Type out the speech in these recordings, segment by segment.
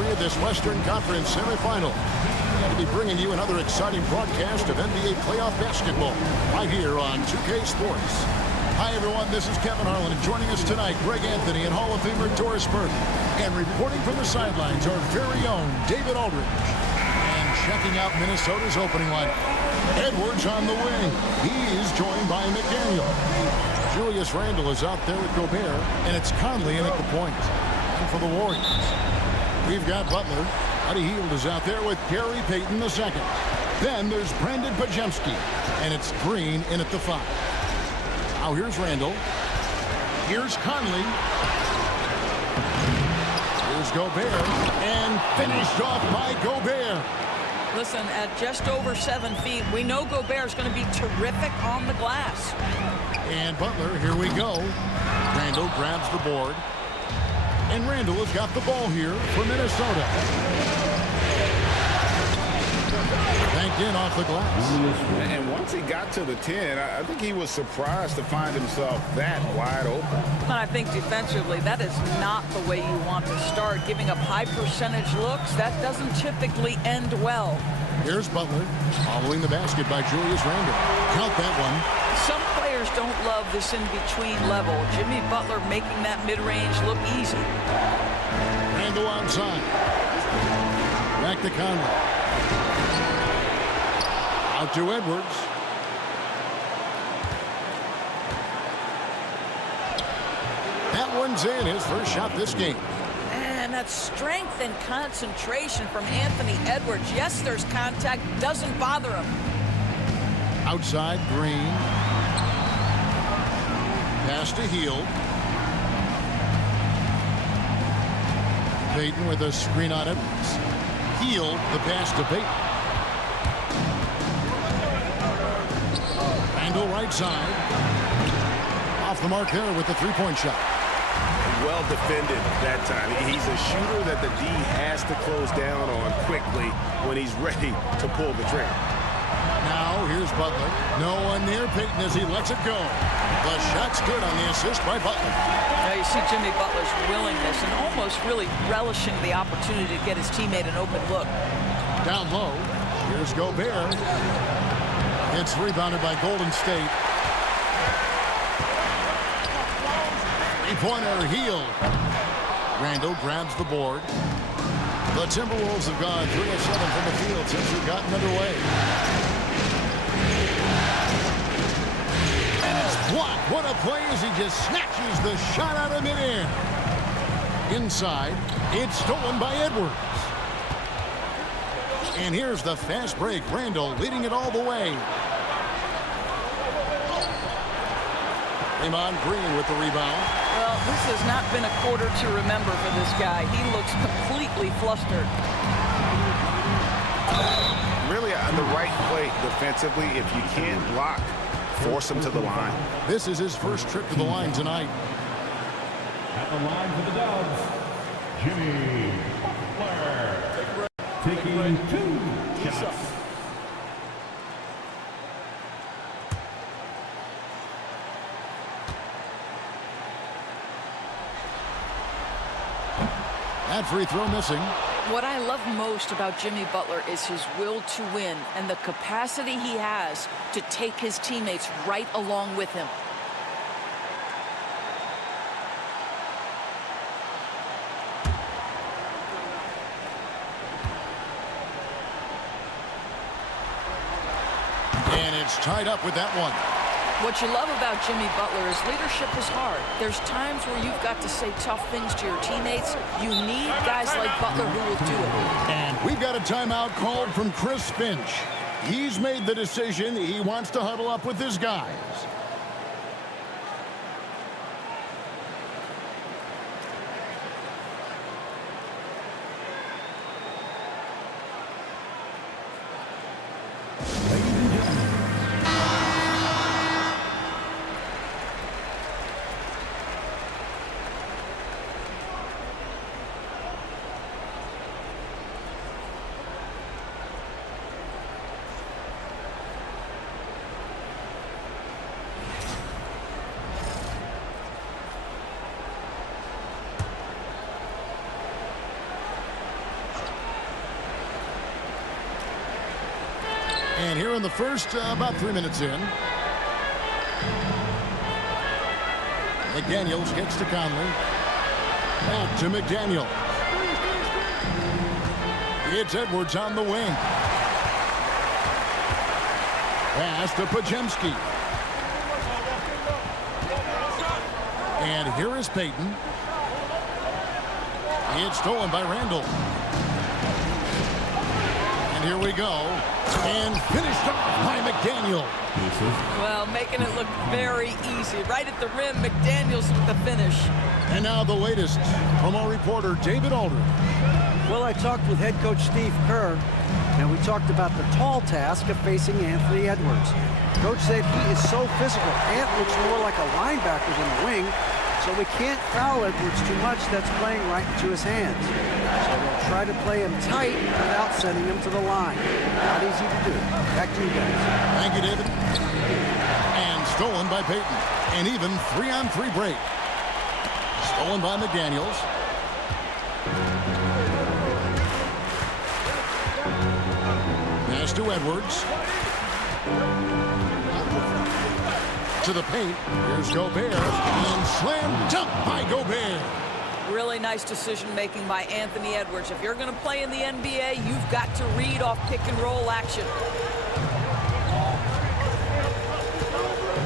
3 of this Western Conference semifinal. We'll be bringing you another exciting broadcast of NBA playoff basketball right here on 2K Sports. Hi, everyone. This is Kevin Harlan. And joining us tonight, Greg Anthony and Hall of Famer Doris Burke. And reporting from the sidelines, our very own David Aldridge. And checking out Minnesota's opening lineup, Edwards on the wing. He is joined by McDaniel. Julius Randle is out there with Gobert, and it's Conley in at the point. And for the Warriors, we've got Butler. Buddy Hield is out there with Gary Payton II. Then there's Brandon Pajemski, and it's Green in at the 5. Now here's Randle. Here's Conley. Here's Gobert, and finished off by Gobert. Listen, at just over 7 feet, we know Gobert is going to be terrific on the glass. And Butler, here we go. Randle grabs the board. And Randle has got the ball here for Minnesota. Banked in off the glass. And once he got to the 10, I think he was surprised to find himself that wide open. And I think defensively, that is not the way you want to start. Giving up high percentage looks, that doesn't typically end well. Here's Butler, following the basket by Julius Randle. Count that one. Some players don't love this in-between level. Jimmy Butler making that mid-range look easy. Randle outside. Back to Conley. Out to Edwards. That one's in, his first shot this game. And that strength and concentration from Anthony Edwards. Yes, there's contact. Doesn't bother him. Outside, Green. Pass to Hield. Payton with a screen on Edwards. Hield, the pass to Payton. Randle right side. Off the mark there with the three-point shot. Well defended that time. He's a shooter that the D has to close down on quickly when he's ready to pull the trigger. Now here's Butler. No one near Payton as he lets it go. The shot's good on the assist by Butler. Now you see Jimmy Butler's willingness and almost really relishing the opportunity to get his teammate an open look. Down low. Here's Gobert. It's rebounded by Golden State. Three-pointer, Hield. Randle grabs the board. The Timberwolves have gone 3 of 7 from the field since we've gotten underway. And it's blocked. What a play as he just snatches the shot out of midair. Inside, it's stolen by Edwards. And here's the fast break. Randle leading it all the way. Draymond Green with the rebound. Well, this has not been a quarter to remember for this guy. He looks completely flustered. Really the right play defensively. If you can't block, force him to the line. This is his first trip to the line tonight. At the line for the Dubs, Jimmy Butler. Taking 2 shots. That free throw missing. What I love most about Jimmy Butler is his will to win and the capacity he has to take his teammates right along with him. And it's tied up with that one. What you love about Jimmy Butler is leadership is hard. There's times where you've got to say tough things to your teammates. You need guys like Butler who will do it. And we've got a timeout called from Chris Finch. He's made the decision. He wants to huddle up with his guys. And here in the first, about 3 minutes in. McDaniels gets to Conley. Back to McDaniel. It's Edwards on the wing. Pass to Podziemski. And here is Payton. It's stolen by Randall. And here we go. And finished off by McDaniel. Well, making it look very easy. Right at the rim, McDaniels with the finish. And now the latest from our reporter, David Aldridge. Well, I talked with head coach Steve Kerr, and we talked about the tall task of facing Anthony Edwards. Coach said he is so physical. Ant looks more like a linebacker than a wing, so we can't foul Edwards too much. That's playing right into his hands. So we'll try to play him tight without sending him to the line. Not easy to do. Back to you guys. Thank you, David. And stolen by Payton. An even 3-on-3 break. Stolen by McDaniels. Pass to Edwards. To the paint. Here's Gobert. And slam dunk by Gobert. Really nice decision-making by Anthony Edwards. If you're going to play in the NBA, you've got to read off pick-and-roll action.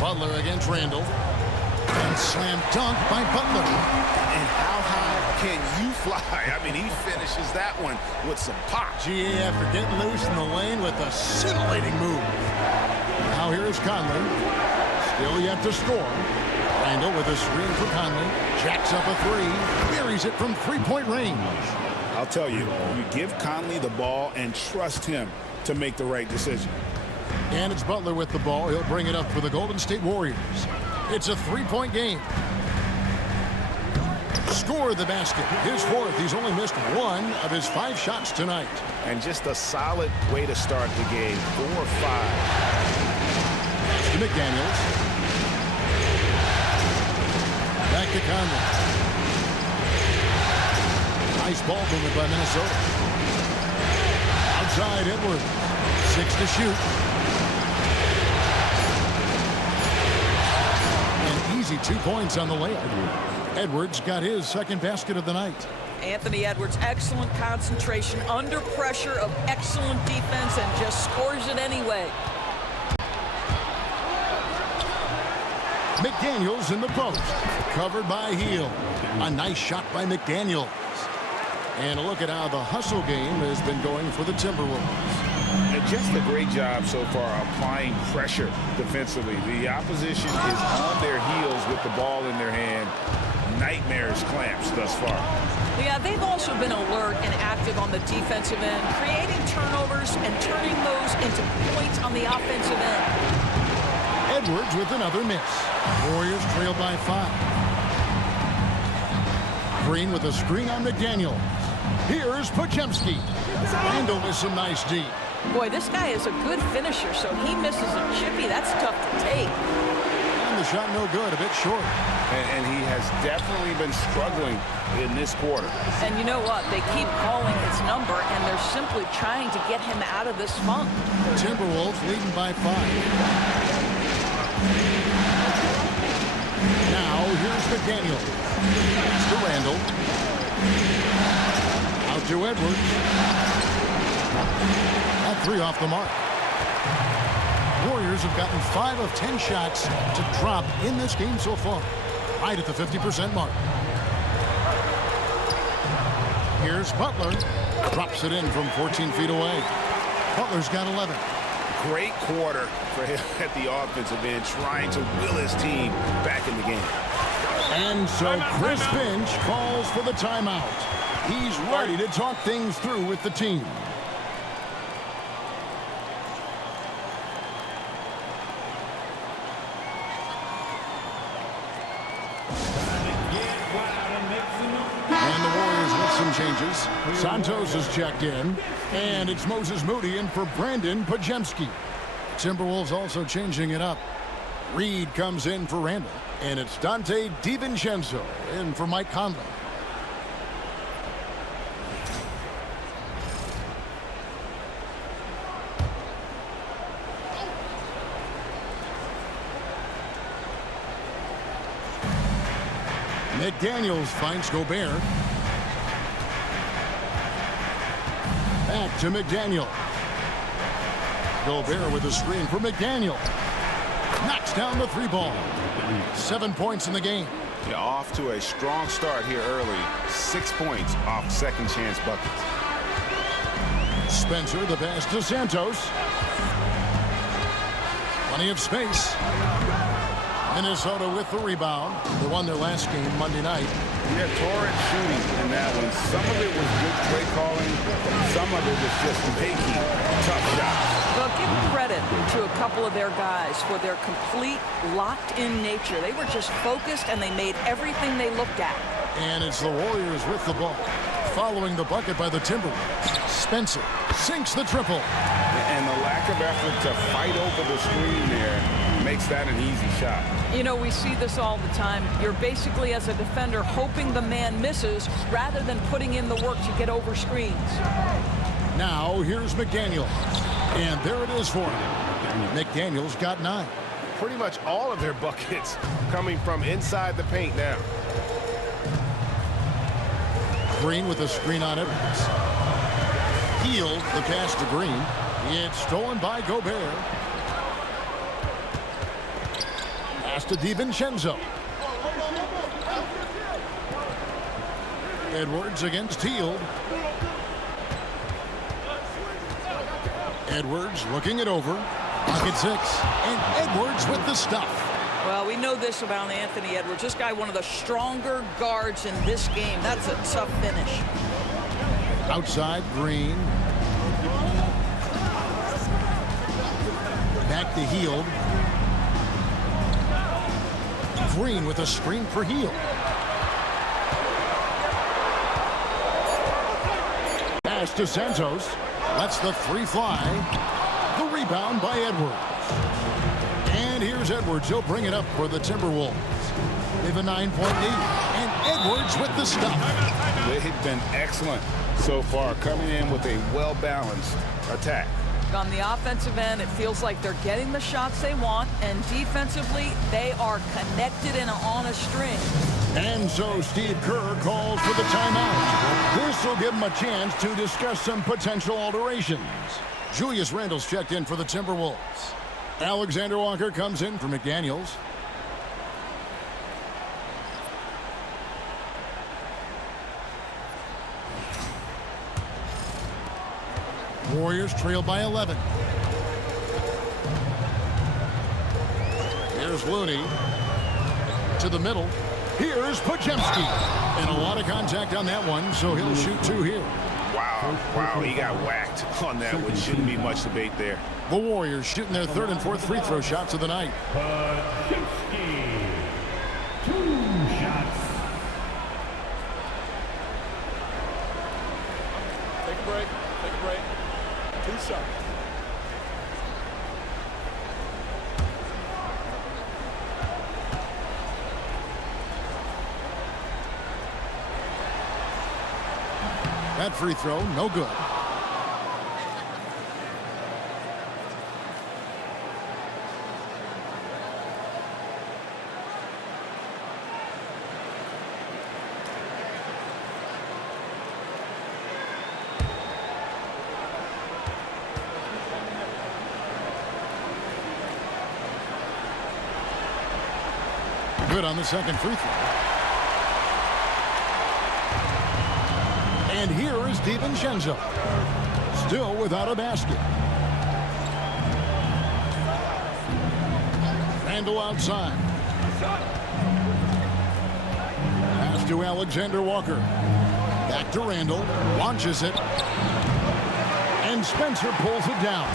Butler against Randall. And slam dunk by Butler. And how high can you fly? I mean, he finishes that one with some pop. GA after getting loose in the lane with a scintillating move. Now here is Conley. Still yet to score. Randall with a screen for Conley. Jacks up a three. Buries it from three-point range. I'll tell you, you give Conley the ball and trust him to make the right decision. And it's Butler with the ball. He'll bring it up for the Golden State Warriors. It's a three-point game. Score the basket. His fourth. He's only missed one of his 5 shots tonight. And just a solid way to start the game. 4 or 5. To McDaniels. Back to Conley. Nice ball movement by Minnesota. Outside Edwards. 6 to shoot. An easy 2 points on the layup. Edwards got his second basket of the night. Anthony Edwards, excellent concentration under pressure of excellent defense and just scores it anyway. McDaniels in the post. Covered by Heel. A nice shot by McDaniels. And a look at how the hustle game has been going for the Timberwolves. And just a great job so far applying pressure defensively. The opposition is on their heels with the ball in their hand. Nightmares clamps thus far. Yeah, they've also been alert and active on the defensive end, creating turnovers and turning those into points on the offensive end. Edwards with another miss. Warriors trail by 5. Green with a screen on McDaniel. Here's Podziemski. Randall with some nice D. Boy, this guy is a good finisher, so he misses a chippy. That's tough to take. And the shot no good, a bit short. And he has definitely been struggling in this quarter. And you know what? They keep calling his number, and they're simply trying to get him out of this funk. Timberwolves leading by 5. Now, here's McDaniel. It's to Randall. Out to Edwards. That 3 off the mark. Warriors have gotten 5 of 10 shots to drop in this game so far. Right at the 50% mark. Here's Butler. Drops it in from 14 feet away. Butler's got 11. Great quarter for him at the offensive end, trying to will his team back in the game. And so Chris Finch calls for the timeout. He's ready to talk things through with the team. And the Warriors with some changes. Santos has checked in. And it's Moses Moody in for Brandon Podziemski. Timberwolves also changing it up. Reed comes in for Randall. And it's Dante DiVincenzo in for Mike Conley. McDaniels finds Gobert. Back to McDaniel. Gobert with a screen for McDaniel. Knocks down the 3 ball. 7 points in the game. Yeah, off to a strong start here early. 6 points off second chance buckets. Spencer, the pass to Santos. Plenty of space. Minnesota with the rebound. They won their last game Monday night. We had torrent shooting in that one. Some of it was good play calling. Some of it was just making tough shots. Well, give credit to a couple of their guys for their complete locked-in nature. They were just focused, and they made everything they looked at. And it's the Warriors with the ball. Following the bucket by the Timberwolves. Spencer sinks the triple. And the lack of effort to fight over the screen there makes that an easy shot. You know, we see this all the time. You're basically, as a defender, hoping the man misses rather than putting in the work to get over screens. Now, here's McDaniel. And there it is for him. McDaniel's got 9. Pretty much all of their buckets coming from inside the paint now. Green with a screen on Edwards. Healed the pass to Green. It's stolen by Gobert. Pass to DiVincenzo. Edwards against Hield. Edwards looking it over. Pocket 6. And Edwards with the stuff. Well, we know this about Anthony Edwards. This guy, one of the stronger guards in this game. That's a tough finish. Outside, Green. Back to Hield. Green with a screen for Hield. Pass to Santos. Lets the 3 fly. The rebound by Edwards. And here's Edwards. He'll bring it up for the Timberwolves. They have a 9-point lead. And Edwards with the stuff. They've been excellent so far, coming in with a well-balanced attack. On the offensive end, it feels like they're getting the shots they want, and defensively, they are connected and on a string. And so Steve Kerr calls for the timeout. This will give him a chance to discuss some potential alterations. Julius Randle's checked in for the Timberwolves. Alexander Walker comes in for McDaniels. Warriors trail by 11. Here's Looney to the middle. Here's Podziemski. And a lot of contact on that one, so he'll shoot 2 here. Wow, he got whacked on that one. Shouldn't be much debate there. The Warriors shooting their 3rd and 4th free throw shots of the night. Podziemski. 2 shots. Take a break. Take a break. 2 shots. That free throw, no good. Good on the 2nd free throw. And here is DiVincenzo. Still without a basket. Randle outside. Pass to Alexander Walker. Back to Randle. Launches it. And Spencer pulls it down.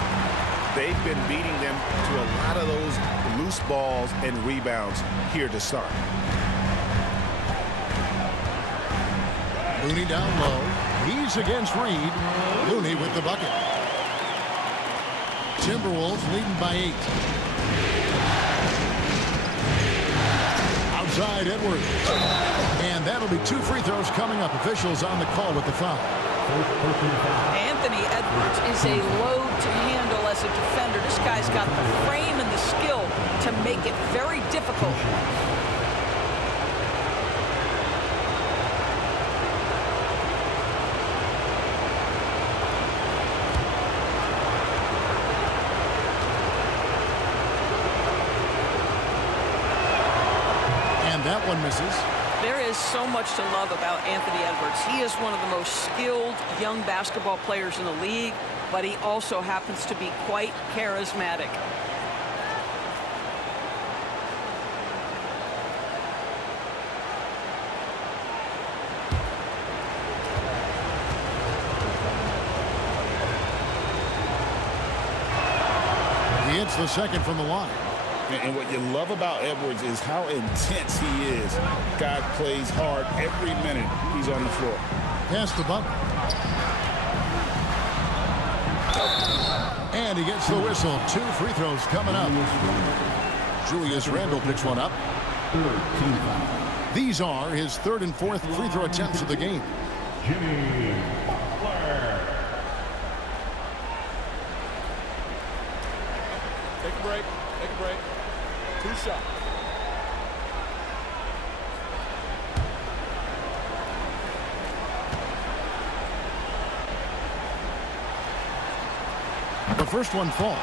They've been beating them to a lot of those loose balls and rebounds here to start. Looney down low. He's against Reed. Looney with the bucket. Timberwolves leading by 8. Outside Edwards. And that'll be 2 free throws coming up. Officials on the call with the foul. Anthony Edwards is a load to handle as a defender. This guy's got the frame and the skill to make it very difficult. one misses. There is so much to love about Anthony Edwards. He is one of the most skilled young basketball players in the league, but he also happens to be quite charismatic. He hits the second from the line. And what you love about Edwards is how intense he is. God plays hard every minute he's on the floor. Pass to Butler. And he gets the whistle. 2 free throws coming up. Julius Randle picks one up. These are his 3rd and 4th free throw attempts of the game. Jimmy Butler. Take a break. Take a break. 2 shots. The first one falls.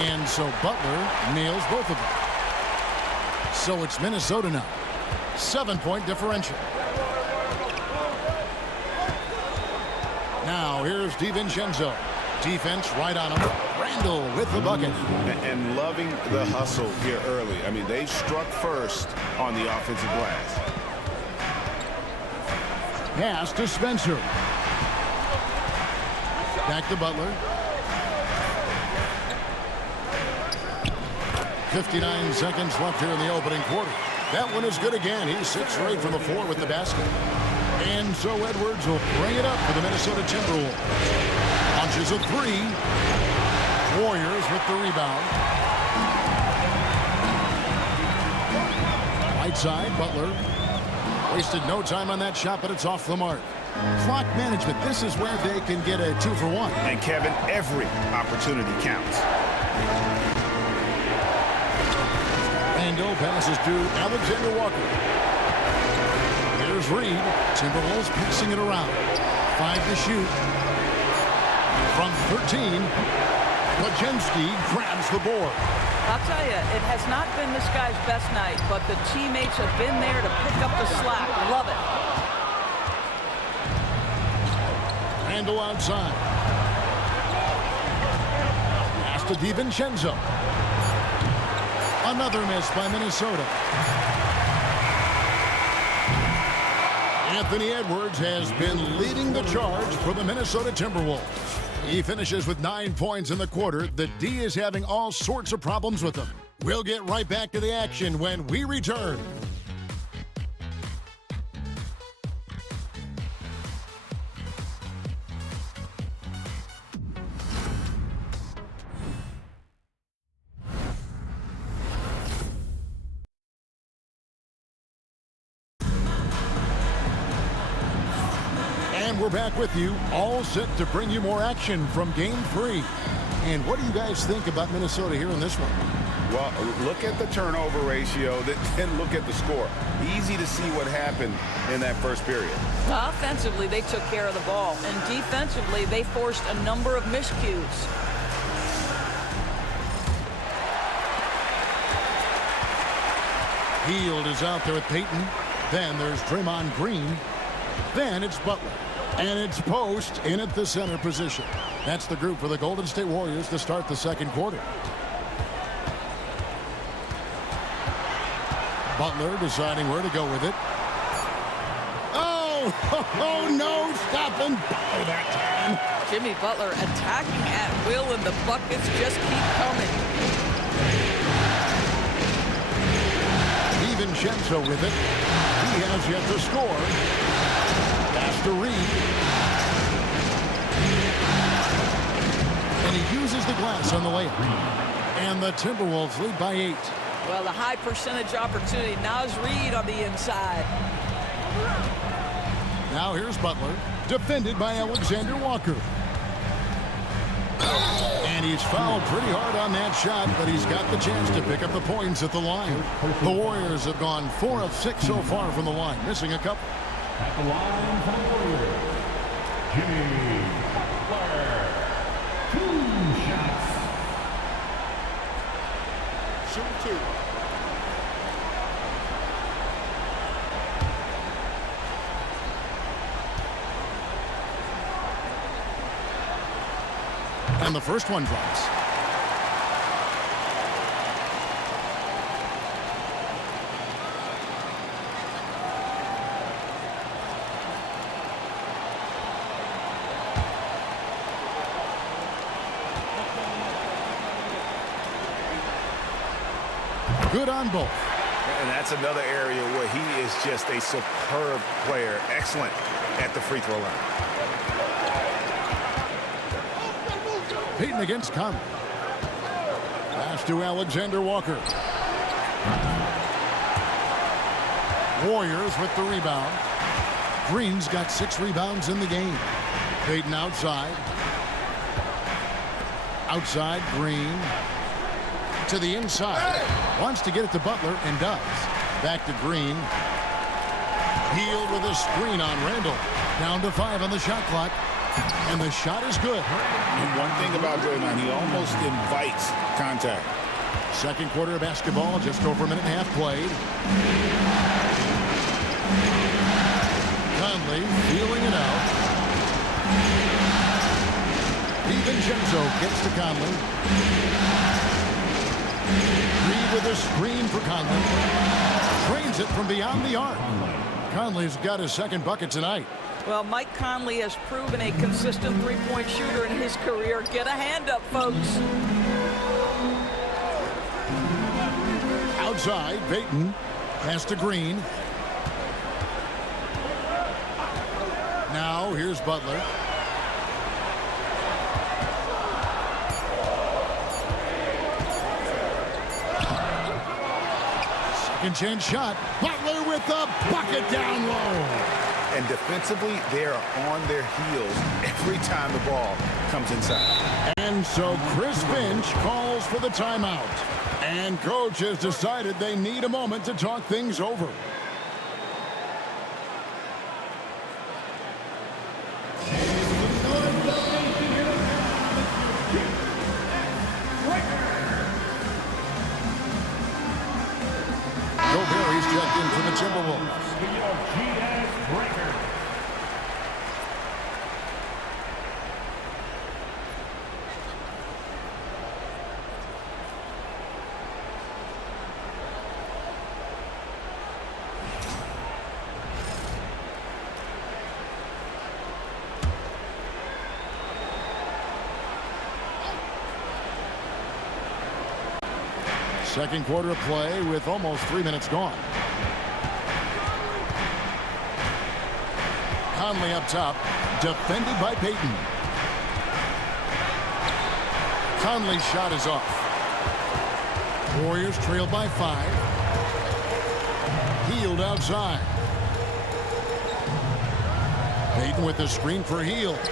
And so Butler nails both of them. So it's Minnesota now. 7-point differential. Now here's DiVincenzo. Defense right on him. Randle with the bucket. And loving the hustle here early. I mean, they struck first on the offensive glass. Pass to Spencer. Back to Butler. 59 seconds left here in the opening quarter. That one is good again. He's 6 for 8 from the floor with the basket. And so Edwards will bring it up for the Minnesota Timberwolves. Launches a 3. Warriors with the rebound. Right side, Butler. Wasted no time on that shot, but it's off the mark. Clock management. This is where they can get a 2 for 1. And Kevin, every opportunity counts. Randle passes to Alexander Walker. Here's Reed. Timberwolves piecing it around. 5 to shoot. From 13, Lajenski grabs the board. I'll tell you, it has not been this guy's best night, but the teammates have been there to pick up the slack. Love it. Randle outside. Pass to DiVincenzo. Another miss by Minnesota. Anthony Edwards has been leading the charge for the Minnesota Timberwolves. He finishes with 9 points in the quarter. The D is having all sorts of problems with him. We'll get right back to the action when we return. And we're back with you, all set to bring you more action from Game 3. And what do you guys think about Minnesota here in this one? Well, look at the turnover ratio, then look at the score. Easy to see what happened in that first period. Offensively, they took care of the ball, and defensively, they forced a number of miscues. Hield is out there with Payton. Then there's Draymond Green. Then it's Butler. And it's Post in at the center position. That's the group for the Golden State Warriors to start the second quarter. Butler deciding where to go with it. Oh, no, stopping Butler that time. Jimmy Butler attacking at will, and the buckets just keep coming. DiVincenzo with it. He has yet to score. Pass to Reed. And he uses the glass on the layup. And the Timberwolves lead by 8. Well, the high percentage opportunity. Naz Reid on the inside. Now here's Butler, defended by Alexander Walker. And he's fouled pretty hard on that shot, but he's got the chance to pick up the points at the line. The Warriors have gone 4 of 6 so far from the line, missing a couple. At the line for the Warriors, Jimmy Butler. 2 shots. Shoot 2. And the first one drops. Good on both. And that's another area where he is just a superb player. Excellent at the free throw line. Payton against Conley. Pass to Alexander Walker. Warriors with the rebound. Green's got 6 rebounds in the game. Payton outside. Outside, Green. To the inside. Wants to get it to Butler and does. Back to Green. Hield with a screen on Randall. Down to 5 on the shot clock. And the shot is good. And one thing about Draymond, he almost invites contact. Second quarter of basketball, just over a minute and a half played. Conley feeling it out. DiVincenzo gets to Conley. Reed with a screen for Conley. Drains it from beyond the arc. Conley's got his second bucket tonight. Well, Mike Conley has proven a consistent three-point shooter in his career. Get a hand up, folks. Outside, Payton. Pass to Green. Now, here's Butler. Second chance shot. Butler with the bucket down low. And defensively, they are on their heels every time the ball comes inside. And so Chris Finch calls for the timeout. And coach has decided they need a moment to talk things over. Gobert checked in for the Timberwolves. Second quarter of play with almost 3 minutes gone. Conley up top, defended by Payton. Conley's shot is off. Warriors trail by 5. Hield outside. Payton with the screen for Hield.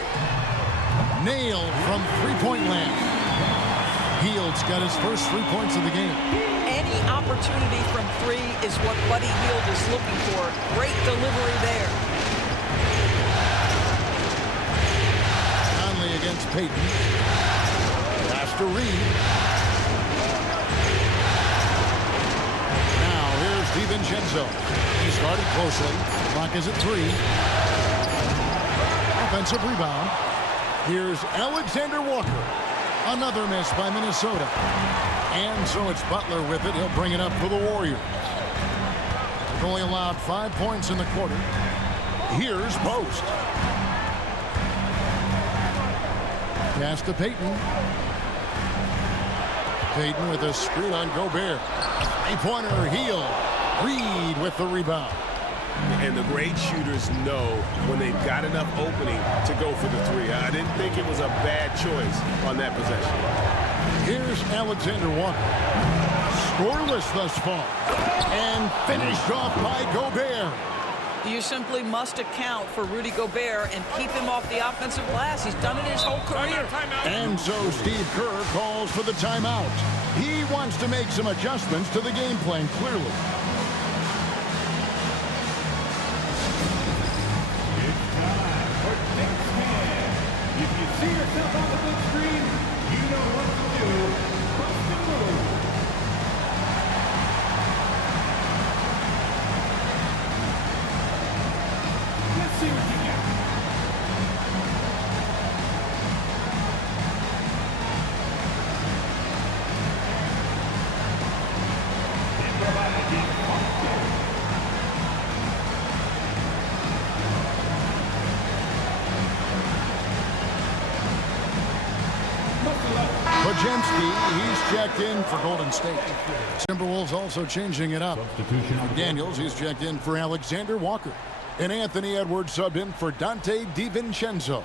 Nailed from three-point land. Hield's got his first 3 points of the game. Any opportunity from 3 is what Buddy Hield is looking for. Great delivery there. Conley against Payton. Pass to Reed. Now here's DiVincenzo. He started closely. Clock is at 3. Offensive rebound. Here's Alexander Walker. Another miss by Minnesota. And so it's Butler with it. He'll bring it up for the Warriors. They've only allowed 5 points in the quarter. Here's Post. Pass to Payton. Payton with a screen on Gobert. Three-pointer, Hield. Reed with the rebound. And the great shooters know when they've got enough opening to go for the 3. I didn't think it was a bad choice on that possession. Here's Alexander Walker. Scoreless thus far. And finished off by Gobert. You simply must account for Rudy Gobert and keep him off the offensive glass. He's done it his whole career. And so Steve Kerr calls for the timeout. He wants to make some adjustments to the game plan, clearly. It's time for Next Gen. If you see yourself on the big screen, you know what to do. Bust and move. Let's see what you got. Pajemski, he's checked in for Golden State. Timberwolves also changing it up. Daniels, he's checked in for Alexander Walker. And Anthony Edwards subbed in for Dante DiVincenzo.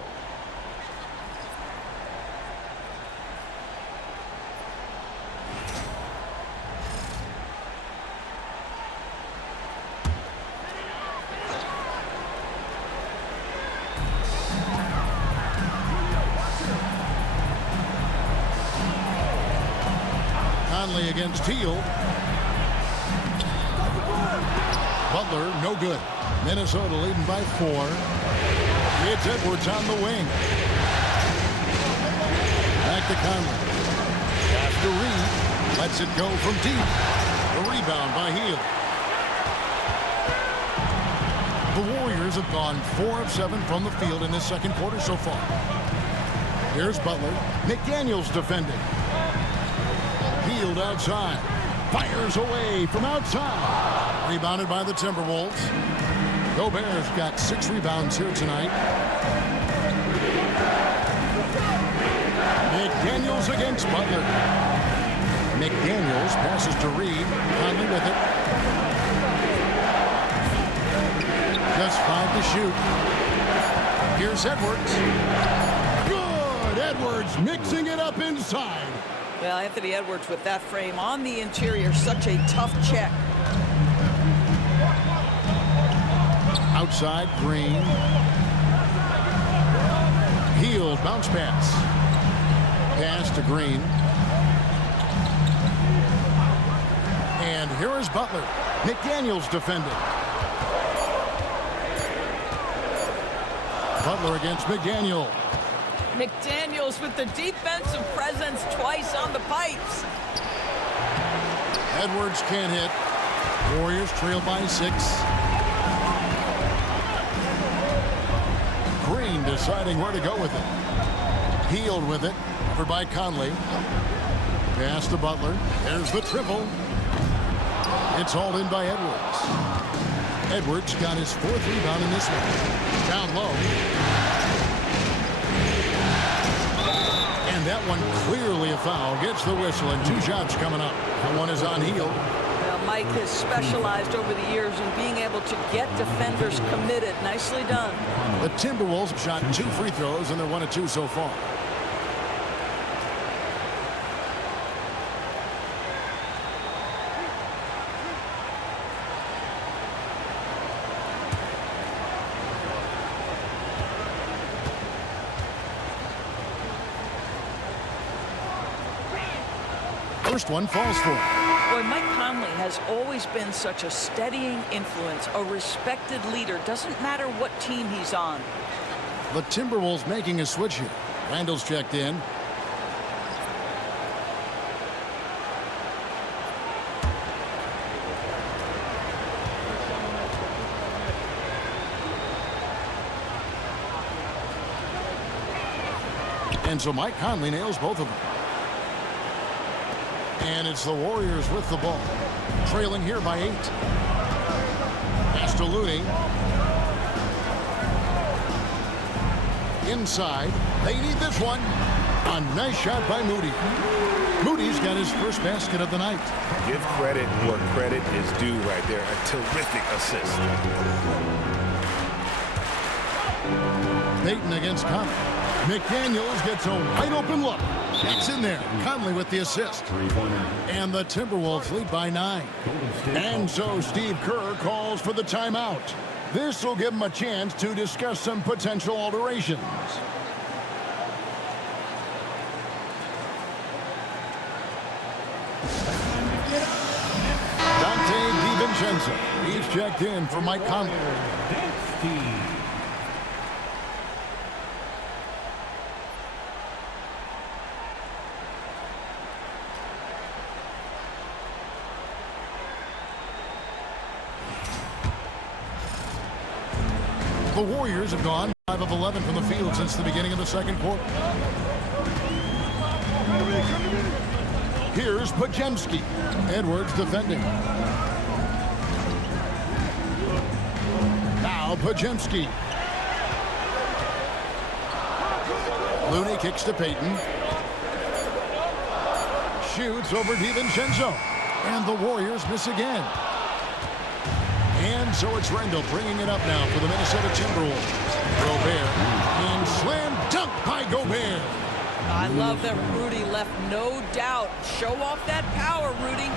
Conley against Teal. Butler, no good. Minnesota leading by 4. It's Edwards on the wing. Back to Conley. Pass to Reed. Lets it go from deep. The rebound by Hield. The Warriors have gone 4 of 7 from the field in this second quarter so far. Here's Butler. McDaniels defending. Hield outside. Fires away from outside. Rebounded by the Timberwolves. Gobert's got 6 rebounds here tonight. McDaniels against Butler. McDaniels passes to Reed. Conley with it. Just 5 to shoot. Here's Edwards. Good! Edwards mixing it up inside. Well, Anthony Edwards with that frame on the interior, such a tough check. Outside, Green. Hield, bounce pass. Pass to Green. And here is Butler. McDaniels defending. Butler against McDaniel. McDaniels with the defensive presence twice on the pipes. Edwards can't hit. Warriors trail by 6. Green deciding where to go with it. Hield with it. Covered by Conley. Pass to Butler. There's the triple. It's hauled in by Edwards. Edwards got his 4th rebound in this one. Down low. And that one clearly a foul. Gets the whistle and 2 shots coming up. That one is on Hield. Well, Mike has specialized over the years in being able to get defenders committed. Nicely done. The Timberwolves shot 2 free throws and they're 1 of 2 so far. First one falls for him. Boy, Mike Conley has always been such a steadying influence, a respected leader. Doesn't matter what team he's on. The Timberwolves making a switch here. Randall's checked in. And so Mike Conley nails both of them. And it's the Warriors with the ball. Trailing here by 8. Pass to Looney. Inside. They need this one. A nice shot by Moody. Moody's got his first basket of the night. Give credit where credit is due right there. A terrific assist. Payton against Conley. McDaniels gets a wide open look. It's in there. Conley with the assist. And the Timberwolves lead by 9. And so Steve Kerr calls for the timeout. This will give them a chance to discuss some potential alterations. Dante DiVincenzo. He's checked in for Mike Conley. The Warriors have gone 5 of 11 from the field since the beginning of the second quarter. Here's Podziemski. Edwards defending. Now Podziemski. Looney kicks to Payton. Shoots over DiVincenzo. And the Warriors miss again. And so it's Randall bringing it up now for the Minnesota Timberwolves. Gobert. And slam dunk by Gobert. I love that Rudy left no doubt. Show off that power, Rudy.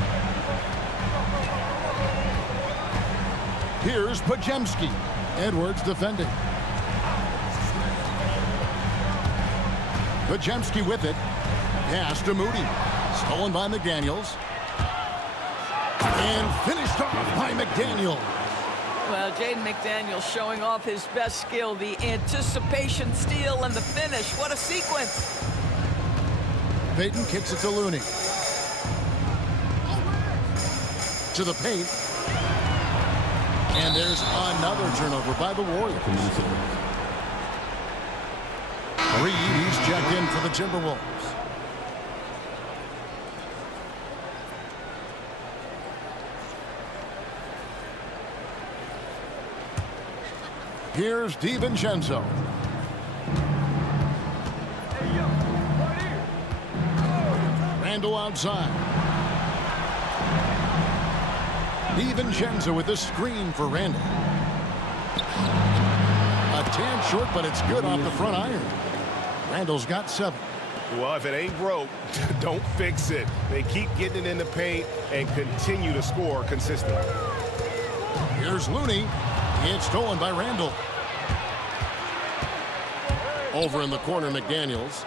Here's Podziemski. Edwards defending. Podziemski with it. Pass to Moody. Stolen by McDaniels. And finished off by McDaniels. Well, Jaden McDaniels showing off his best skill, the anticipation steal and the finish. What a sequence. Payton kicks it to Looney. To the paint. And there's another turnover by the Warriors. Reed, he's checked in for the Timberwolves. Here's DiVincenzo. Randall outside. DiVincenzo with the screen for Randall. A tad short, but it's good off the front iron. Randall's got 7. Well, if it ain't broke, don't fix it. They keep getting it in the paint and continue to score consistently. Here's Looney. It's stolen by Randall. Over in the corner, McDaniels.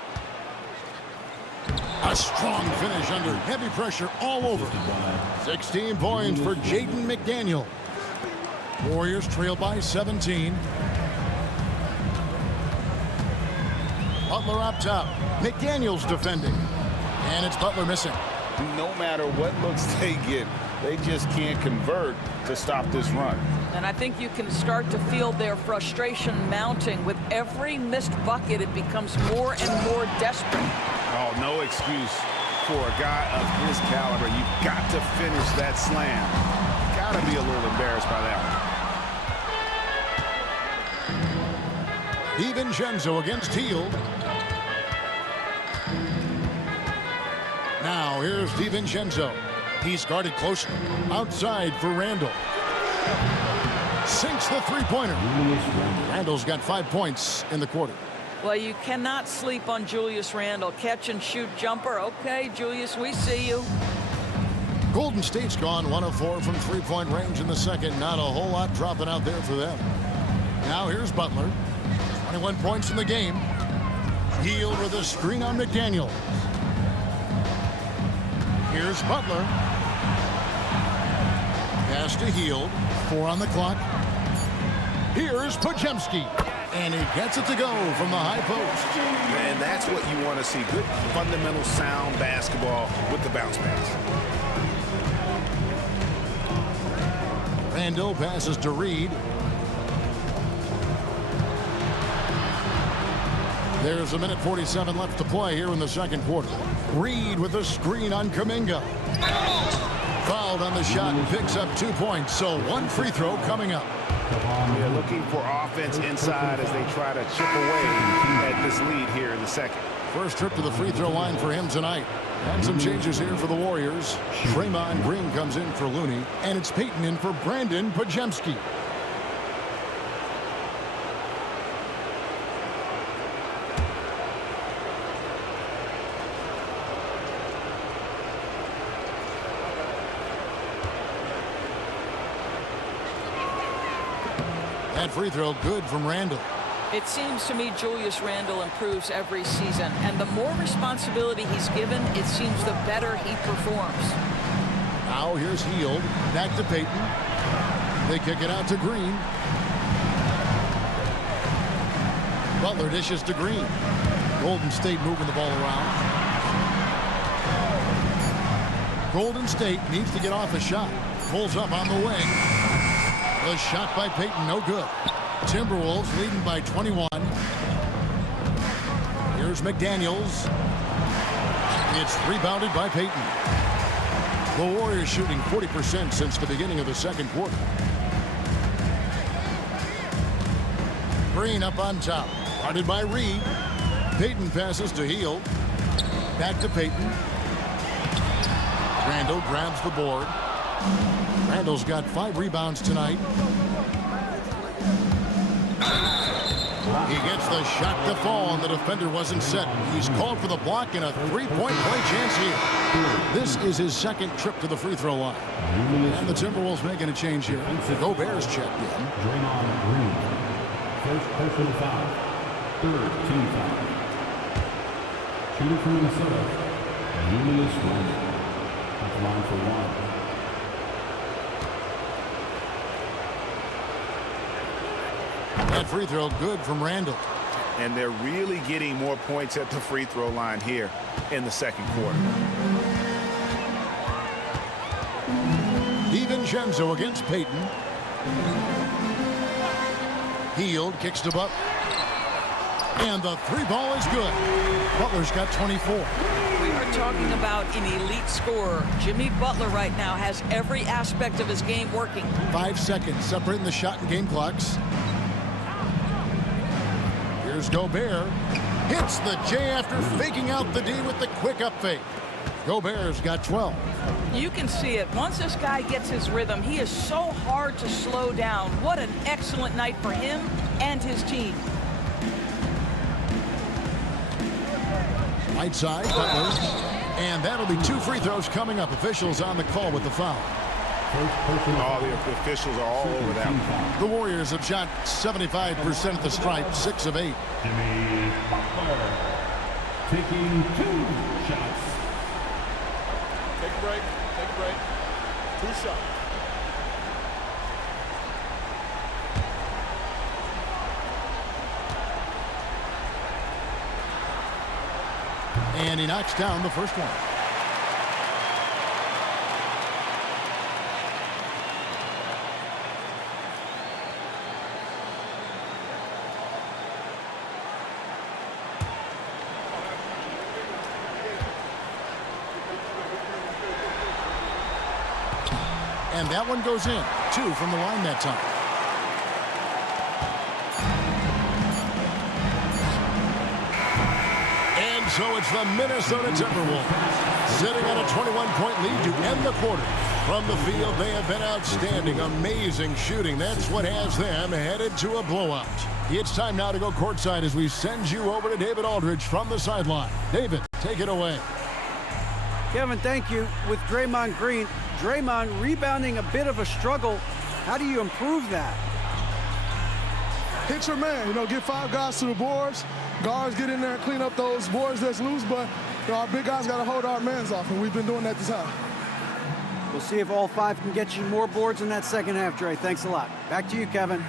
A strong finish under heavy pressure all over. 16 points for Jaden McDaniels. Warriors trail by 17. Butler up top. McDaniels defending. And it's Butler missing. No matter what looks they get, they just can't convert to stop this run. And I think you can start to feel their frustration mounting. With every missed bucket, it becomes more and more desperate. Oh, no excuse for a guy of his caliber. You've got to finish that slam. Got to be a little embarrassed by that one. DiVincenzo against Hield. Now here's DiVincenzo. He's guarded closely. Outside for Randall. Sinks the three-pointer. Randall's got 5 points in the quarter. Well, you cannot sleep on Julius Randle. Catch and shoot jumper. Okay, Julius, we see you. Golden State's gone 1 of 4 from three-point range in the second. Not a whole lot dropping out there for them. Now here's Butler. 21 points in the game. Hield with a screen on McDaniel. Here's Butler. Pass to Hield. 4 on the clock. Here's Podziemski. And he gets it to go from the high post. And that's what you want to see. Good fundamental sound basketball with the bounce pass. Randall passes to Reed. There's a minute 47 left to play here in the second quarter. Reed with a screen on Kuminga. Fouled on the shot and picks up 2 points. So 1 free throw coming up. They're looking for offense inside as they try to chip away at this lead here in the second. First trip to the free throw line for him tonight. And some changes here for the Warriors. Draymond Green comes in for Looney. And it's Payton in for Brandon Podziemski. That free throw good from Randall. It seems to me Julius Randle improves every season, and the more responsibility he's given, it seems the better he performs. Now here's Hield. Back to Payton. They kick it out to Green. Butler dishes to Green. Golden State moving the ball around. Golden State needs to get off a shot. Pulls up on the wing. The shot by Payton, no good. Timberwolves leading by 21. Here's McDaniels. It's rebounded by Payton. The Warriors shooting 40% since the beginning of the second quarter. Green up on top. Guarded by Reed. Payton passes to Hield. Back to Payton. Randall grabs the board. Randall's got 5 rebounds tonight. He gets the shot to fall, and the defender wasn't set. He's called for the block and a three-point play chance here. This is his second trip to the free throw line. And the Timberwolves making a change here. Gobert's checked in. Draymond Green. First personal foul. Third team foul. Shooting from Minnesota. Julius Randle. At the line for one. That free throw good from Randall. And they're really getting more points at the free throw line here in the second quarter. DiVincenzo against Payton. Hield kicks to Butler. And the three ball is good. Butler's got 24. We are talking about an elite scorer. Jimmy Butler right now has every aspect of his game working. 5 seconds separating the shot and game clocks. Here's Gobert. Hits the J after faking out the D with the quick up fake. Gobert's got 12. You can see it. Once this guy gets his rhythm, he is so hard to slow down. What an excellent night for him and his team. Right side, Butler. And that'll be 2 free throws coming up. Officials on the call with the foul. All the officials are all over that one. The Warriors have shot 75% at the stripe, 6 of 8. Jimmy Butler taking 2 shots. Take a break. Take a break. 2 shots. And he knocks down the first one. And that one goes in. 2 from the line that time. And so it's the Minnesota Timberwolves sitting on a 21-point lead to end the quarter. From the field, they have been outstanding. Amazing shooting. That's what has them headed to a blowout. It's time now to go courtside as we send you over to David Aldridge from the sideline. David, take it away. Kevin, thank you. With Draymond Green, Draymond rebounding a bit of a struggle. How do you improve that? Hit your man, get 5 guys to the boards. Guards get in there and clean up those boards that's loose, but our big guys got to hold our mans off, and we've been doing that this half. We'll see if all 5 can get you more boards in that second half, Dre. Thanks a lot. Back to you, Kevin.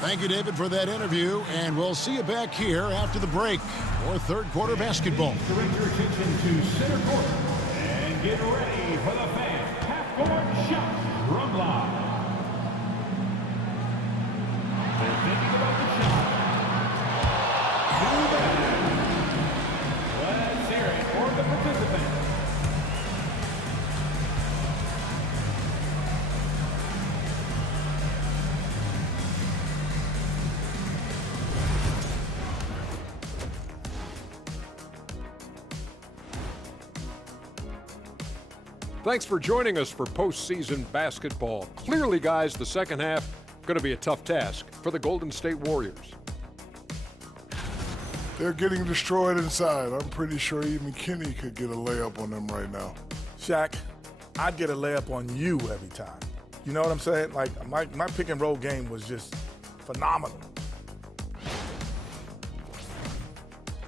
Thank you, David, for that interview, and we'll see you back here after the break for third quarter basketball. Direct your attention to center court and get ready for the fans. Half-court shot from live. They're thinking about the shot. Let's hear it for the participants. Thanks for joining us for postseason basketball. Clearly, guys, the second half going to be a tough task for the Golden State Warriors. They're getting destroyed inside. I'm pretty sure even Kenny could get a layup on them right now. Shaq, I'd get a layup on you every time. You know what I'm saying? Like, my pick and roll game was just phenomenal.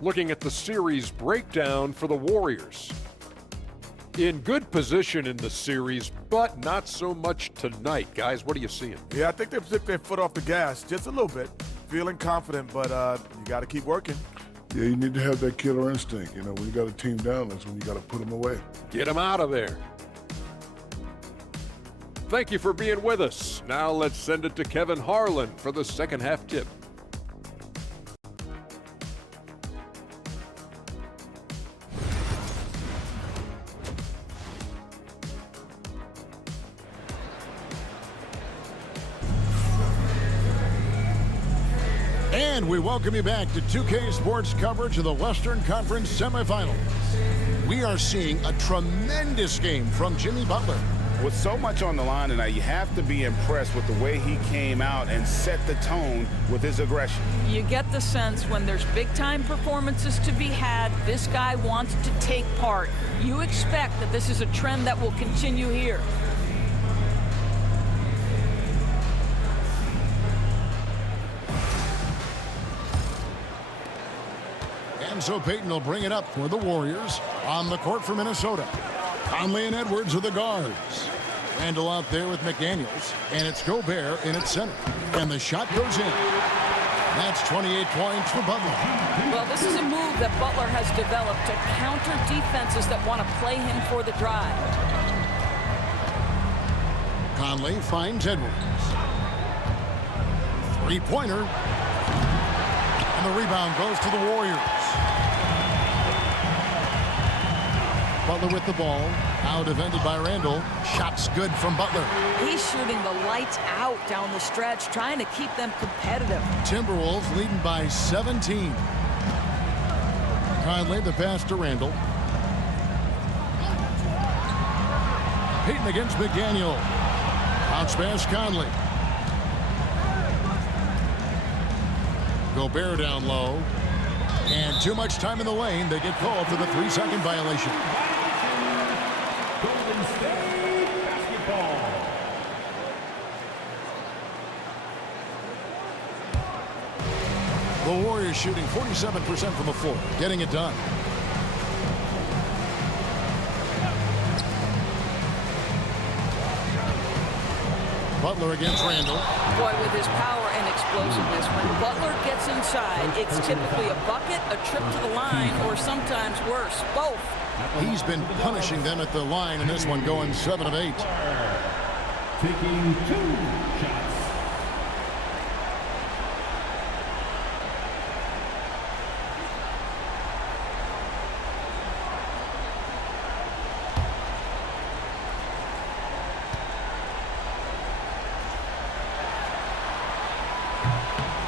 Looking at the series breakdown for the Warriors. In good position in the series, but not so much tonight. Guys, what are you seeing? Yeah, I think they've took their foot off the gas just a little bit. Feeling confident, but you got to keep working. Yeah, you need to have that killer instinct. You know, when you got a team down, that's when you got to put them away. Get them out of there. Thank you for being with us. Now let's send it to Kevin Harlan for the second half tip. And we welcome you back to 2K Sports coverage of the Western Conference semifinals. We are seeing a tremendous game from Jimmy Butler. With so much on the line tonight, you have to be impressed with the way he came out and set the tone with his aggression. You get the sense when there's big-time performances to be had, this guy wants to take part. You expect that this is a trend that will continue here. And so Payton will bring it up for the Warriors on the court for Minnesota. Conley and Edwards are the guards. Randall out there with McDaniels. And it's Gobert in at center. And the shot goes in. That's 28 points for Butler. Well, this is a move that Butler has developed to counter defenses that want to play him for the drive. Conley finds Edwards. Three-pointer. And the rebound goes to the Warriors. Butler with the ball. Now defended by Randall. Shots good from Butler. He's shooting the lights out down the stretch, trying to keep them competitive. Timberwolves leading by 17. Conley the pass to Randall. Payton against McDaniel. Bounce pass Conley. Gobert down low. And too much time in the lane. They get called for the 3-second violation. Golden State basketball. The Warriors shooting 47% from the floor, getting it done. Butler against Randall. Boy, with his power and explosiveness, when Butler gets inside, it's typically a bucket, a trip to the line, or sometimes worse, both. He's been punishing them at the line in this one, going 7 of 8. Taking 2 shots.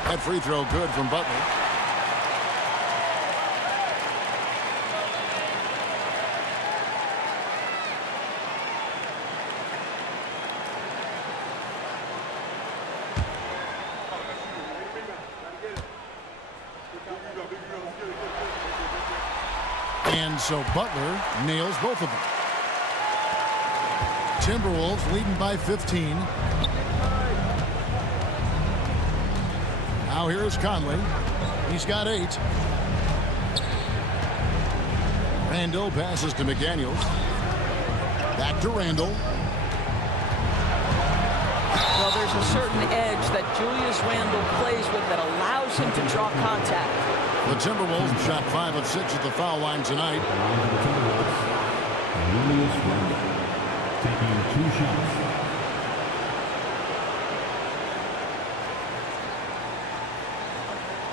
That free throw good from Butler. And so Butler nails both of them. Timberwolves leading by 15. Now here's Conley. He's got 8. Randall passes to McDaniels. Back to Randall. Well, there's a certain edge that Julius Randle plays with that allows him to draw contact. The Timberwolves shot 5 of 6 at the foul line tonight. Julius Randle taking 2 shots.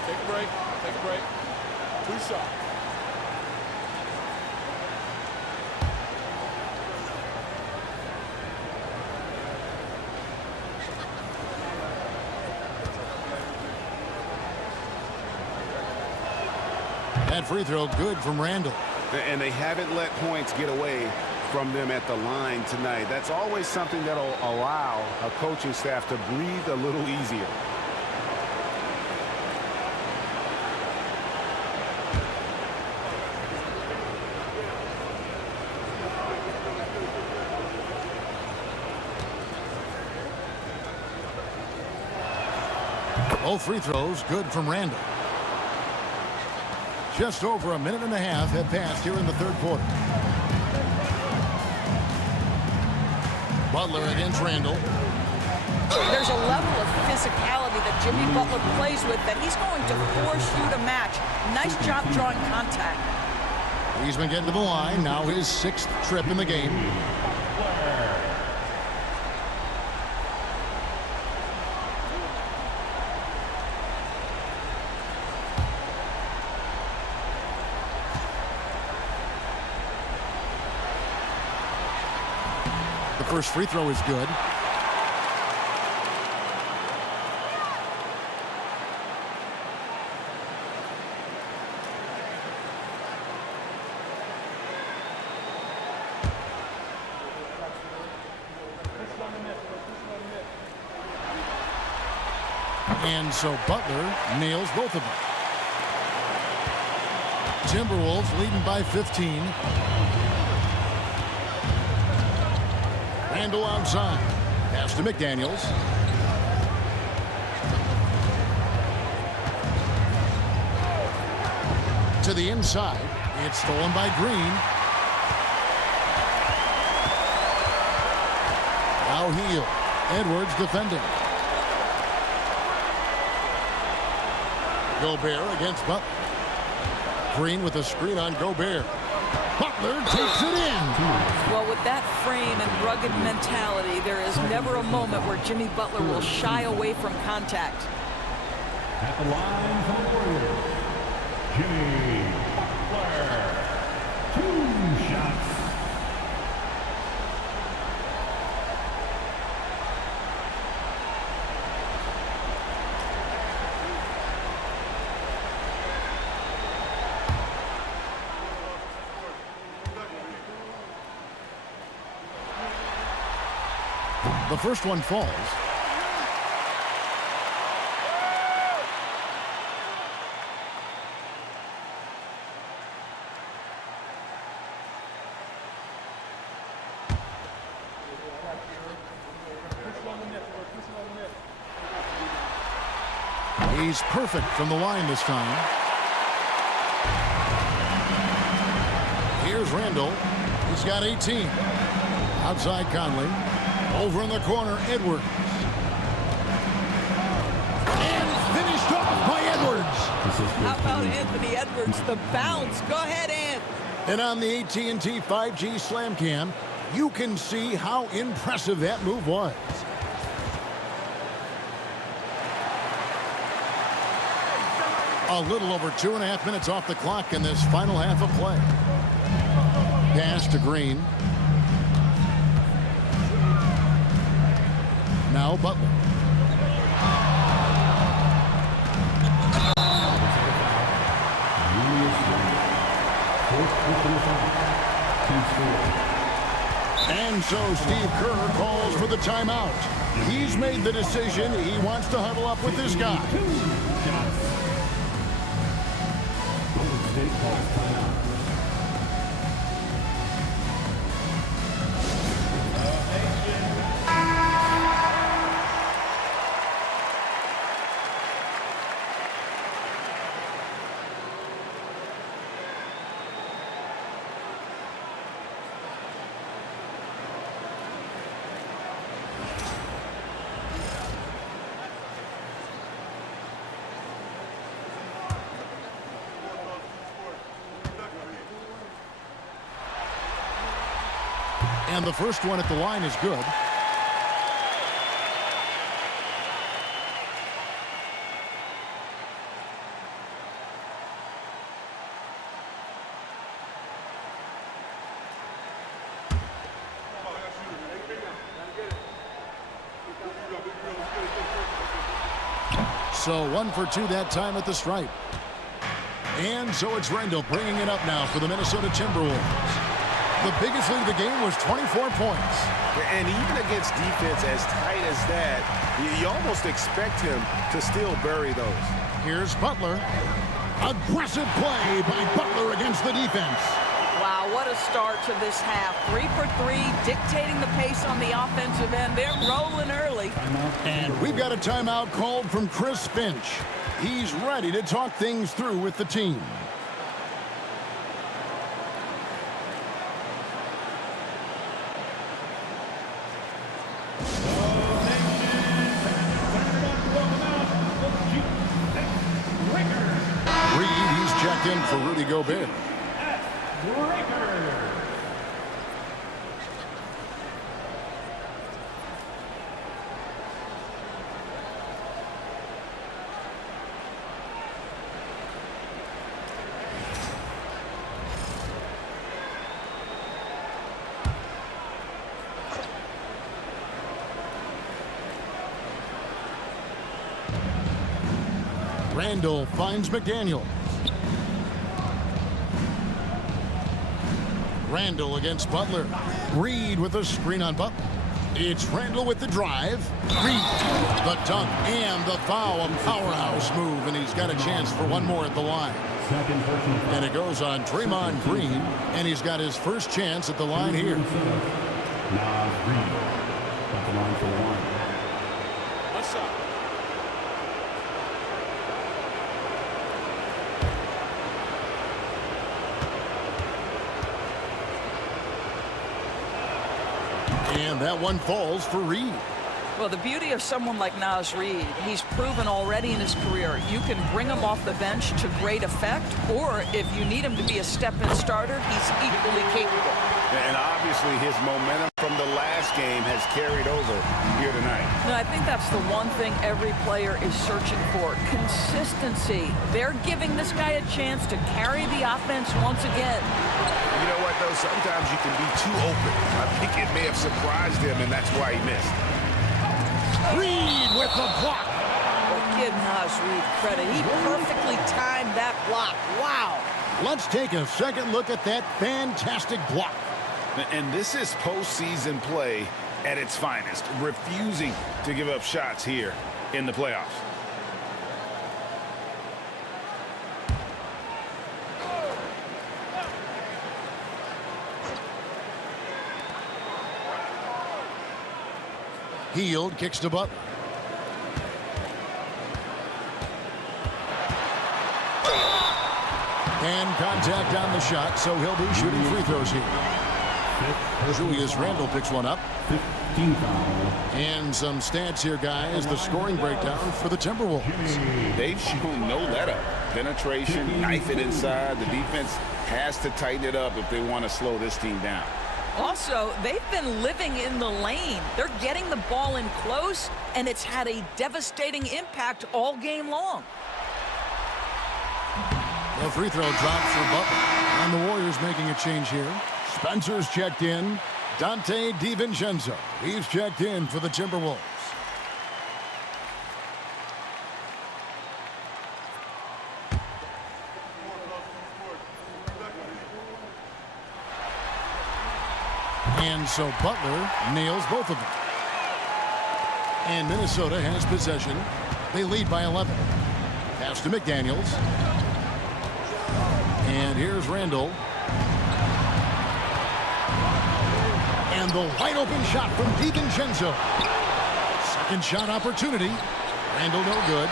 Take a break. Take a break. 2 shots. That free throw good from Randall. And they haven't let points get away from them at the line tonight. That's always something that'll allow a coaching staff to breathe a little easier. Both free throws good from Randall. Just over a minute and a half have passed here in the third quarter. Butler against Randall. There's a level of physicality that Jimmy Butler plays with that he's going to force you to match. Nice job drawing contact. He's been getting to the line. Now his 6th trip in the game. The first free throw is good. And so Butler nails both of them. Timberwolves leading by 15. Randall outside. Pass to McDaniels. To the inside. It's stolen by Green. Now Heel. Edwards defending. Gobert against Butler. Green with a screen on Gobert. Butler takes it in. Well, with that frame and rugged mentality, there is never a moment where Jimmy Butler will shy away from contact. At the line for the Warriors, Jimmy Butler. 2 shots. The first one falls. He's perfect from the line this time. Here's Randall. He's got 18. Outside Conley. Over in the corner, Edwards. And finished off by Edwards. How about Anthony Edwards? The bounce. Go ahead, Ant. And on the AT&T 5G Slam Cam, you can see how impressive that move was. A little over 2.5 minutes off the clock in this final half of play. Pass to Green. Now Butler. And so Steve Kerr calls for the timeout. He's made the decision. He wants to huddle up with this guy. And the first one at the line is good. So 1 for 2 that time at the stripe. And so it's Randall bringing it up now for the Minnesota Timberwolves. The biggest lead of the game was 24 points. And even against defense as tight as that, you almost expect him to still bury those. Here's Butler. Aggressive play by Butler against the defense. Wow, what a start to this half. 3 for 3, dictating the pace on the offensive end. They're rolling early. And we've got a timeout called from Chris Finch. He's ready to talk things through with the team. Reed, he's checked in for Rudy Gobert. Randall finds McDaniel. Randall against Butler. Reed with a screen on Butler. It's Randall with the drive. Reed, the dunk, and the foul. A powerhouse move, and he's got a chance for one more at the line. And it goes on Draymond Green, and he's got his first chance at the line here. Nas Reed at the line for one. What's up? And that one falls for Reed. Well, the beauty of someone like Nas Reed, he's proven already in his career, you can bring him off the bench to great effect, or if you need him to be a step-in starter, he's equally capable. And obviously his momentum from the last game has carried over here tonight. No, I think that's the one thing every player is searching for, consistency. They're giving this guy a chance to carry the offense once again. You know what, though? Sometimes you can be too open. I think it may have surprised him, and that's why he missed. Reed with the block. Well, give Nas Reed credit. He perfectly timed that block. Wow. Let's take a second look at that fantastic block. And this is postseason play at its finest, refusing to give up shots here in the playoffs. Hield kicks to Butler. And contact on the shot, so he'll be shooting free throws here. Julius Randle picks one up. 15 foul. And some stats here, guys. The scoring breakdown for the Timberwolves. They've shown no let-up. Penetration, knife it inside. The defense has to tighten it up if they want to slow this team down. Also, they've been living in the lane. They're getting the ball in close, and it's had a devastating impact all game long. The free throw drops for Butler. And the Warriors making a change here. Spencer's checked in. Dante DiVincenzo. He's checked in for the Timberwolves. And so Butler nails both of them. And Minnesota has possession. They lead by 11. Pass to McDaniels. And here's Randall. And the wide open shot from DiVincenzo. Second shot opportunity. Randall no good.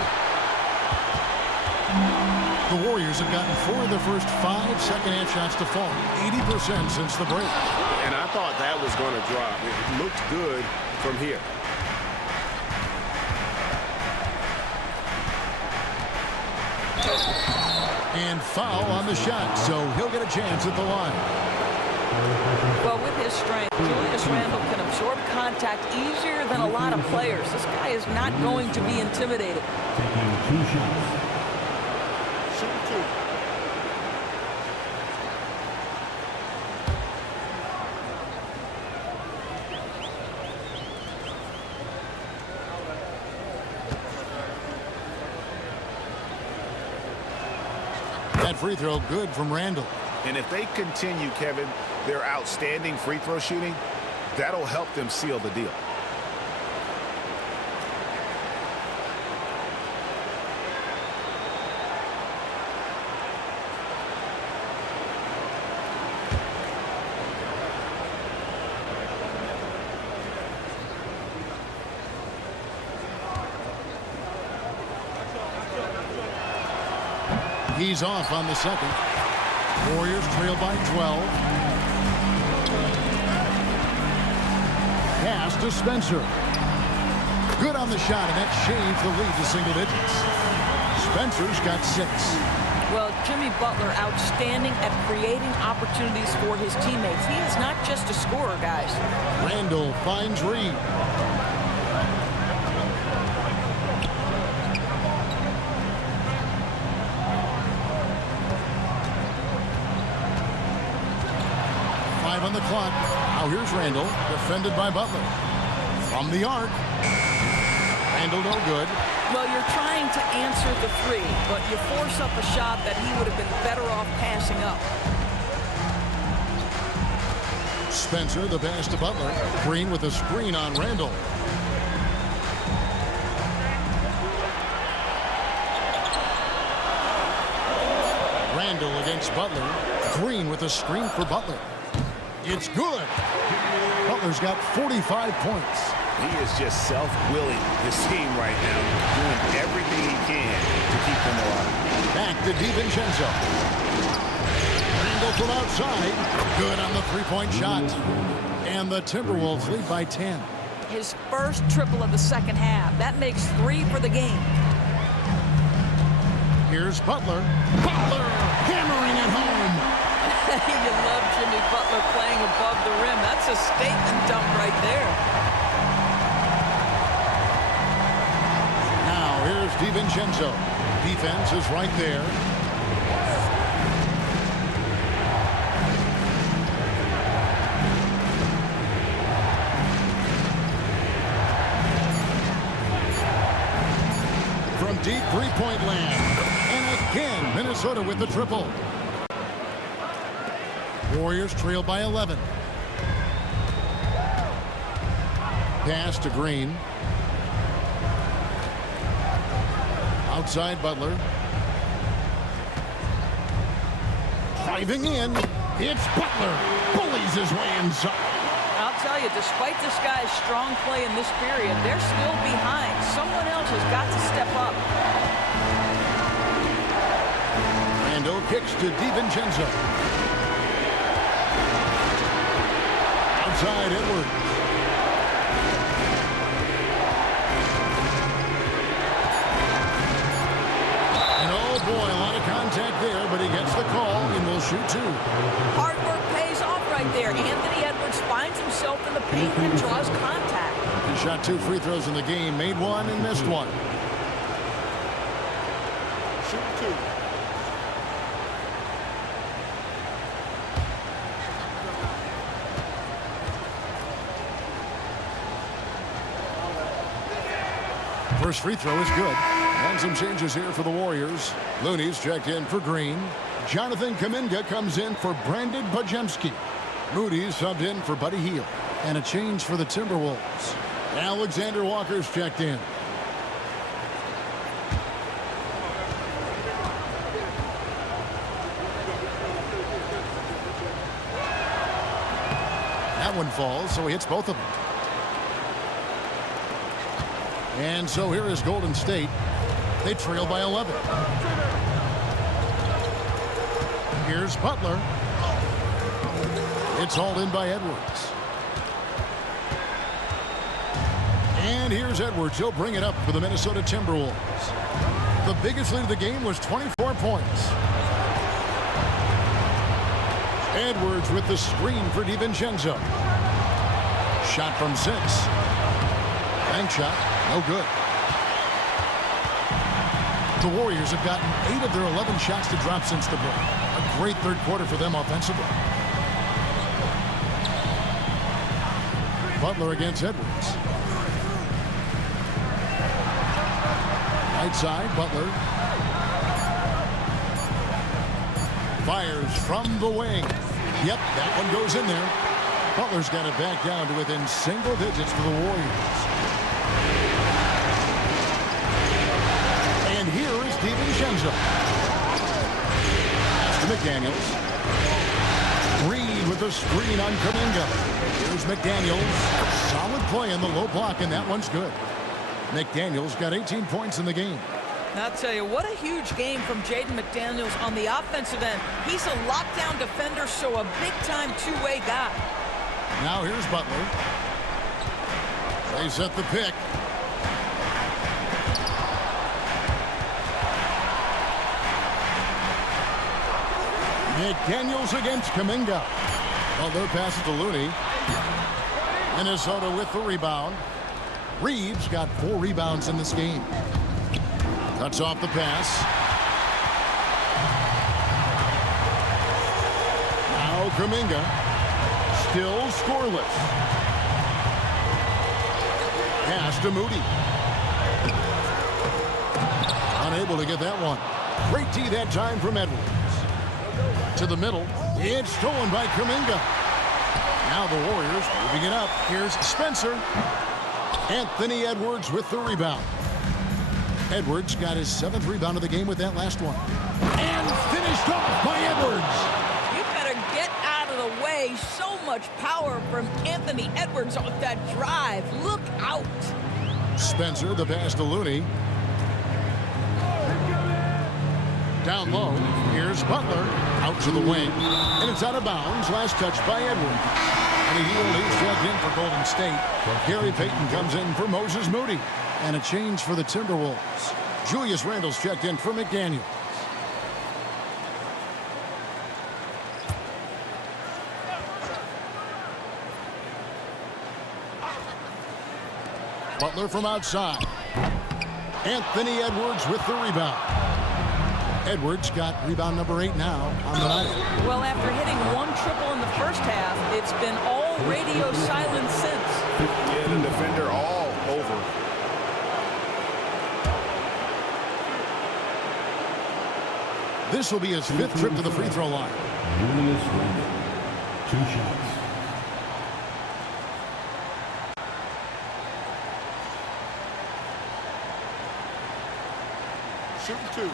The Warriors have gotten 4 of their first 5 second-half shots to fall. 80% since the break. And I thought that was going to drop. It looked good from here. And foul on the shot, so he'll get a chance at the line. Well, with his strength, Julius Randle can absorb contact easier than a lot of players. This guy is not going to be intimidated. Taking 2 shots. Shoot 2. That free throw good from Randall. And if they continue, Kevin, their outstanding free throw shooting, that'll help them seal the deal. He's off on the second. Warriors trail by 12. Pass to Spencer. Good on the shot, and that changed the lead to single digits. Spencer's got 6. Well, Jimmy Butler, outstanding at creating opportunities for his teammates. He is not just a scorer, guys. Randall finds Reed. On the clock. Now here's Randall, defended by Butler. From the arc. Randall no good. Well, you're trying to answer the 3, but you force up a shot that he would have been better off passing up. Spencer, the pass to Butler. Green with a screen on Randall. Randall against Butler. Green with a screen for Butler. It's good. Butler's got 45 points. He is just self-willing, this team right now, doing everything he can to keep them alive. Back to DiVincenzo. Randall from outside. Good on the three-point shot. And the Timberwolves lead by 10. His first triple of the second half. That makes 3 for the game. Here's Butler. Butler hammering it home. You love Jimmy Butler playing above the rim. That's a statement dunk right there. Now here's DiVincenzo. Defense is right there. From deep three-point land. And again, Minnesota with the triple. Warriors trail by 11. Pass to Green. Outside Butler. Driving in. It's Butler. Bullies his way inside. I'll tell you, despite this guy's strong play in this period, they're still behind. Someone else has got to step up. Randall kicks to DiVincenzo. Outside Edwards. And oh boy, a lot of contact there, but he gets the call and will shoot 2. Hard work pays off right there. Anthony Edwards finds himself in the paint and draws contact. He shot 2 free throws in the game, made 1 and missed 1. Shoot 2. First free throw is good. And some changes here for the Warriors. Looney's checked in for Green. Jonathan Kuminga comes in for Brandon Bajemski. Moody's subbed in for Buddy Hield. And a change for the Timberwolves. Alexander Walker's checked in. That one falls, so he hits both of them. And so here is Golden State. They trail by 11. Here's Butler. It's hauled in by Edwards. And here's Edwards. He'll bring it up for the Minnesota Timberwolves. The biggest lead of the game was 24 points. Edwards with the screen for DiVincenzo. Shot from 6. Bank shot. No good. The Warriors have gotten 8 of their 11 shots to drop since the break. A great third quarter for them offensively. Butler against Edwards. Right side, Butler. Fires from the wing. Yep, that one goes in there. Butler's got it back down to within single digits for the Warriors. And here is DiVincenzo. Pass to McDaniels. Reed with the screen on Kuminga. Here's McDaniels. Solid play in the low block, and that one's good. McDaniels got 18 points in the game. I'll tell you, what a huge game from Jaden McDaniels on the offensive end. He's a lockdown defender, so a big-time two-way guy. Now here's Butler. They set the pick. McDaniels against Kuminga. Butler passes to Looney. Minnesota with the rebound. Reeves got 4 rebounds in this game. Cuts off the pass. Now Kuminga. Still scoreless. Pass to Moody. Unable to get that one. Great D that time from Edwards. To the middle. It's stolen by Kuminga. Now the Warriors moving it up. Here's Spencer. Anthony Edwards with the rebound. Edwards got his 7th rebound of the game with that last one. And finished off by Edwards. You better get out of the way. So much power from Anthony Edwards off that drive. Look out. Spencer, the pass to Looney. Down low. Here's Butler. Out to the wing. And it's out of bounds. Last touch by Edwards. And he's checked in for Golden State. Gary Payton comes in for Moses Moody. And a change for the Timberwolves. Julius Randle's checked in for McDaniels. Butler from outside. Anthony Edwards with the rebound. Edwards got rebound number 8 now on the night. Well, after hitting 1 triple in the first half, it's been all radio silence since. Yeah, the defender all over. This will be his 5th trip to the free throw line. Julius Randle, 2 shots. Shooting 2.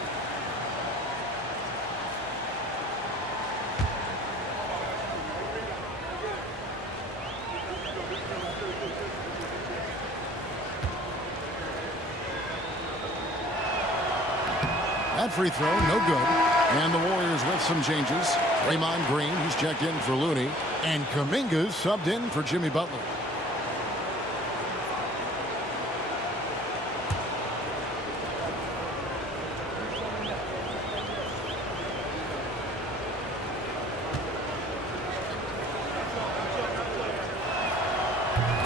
That free throw, no good. And the Warriors with some changes. Draymond Green, he's checked in for Looney. And Kuminga's subbed in for Jimmy Butler.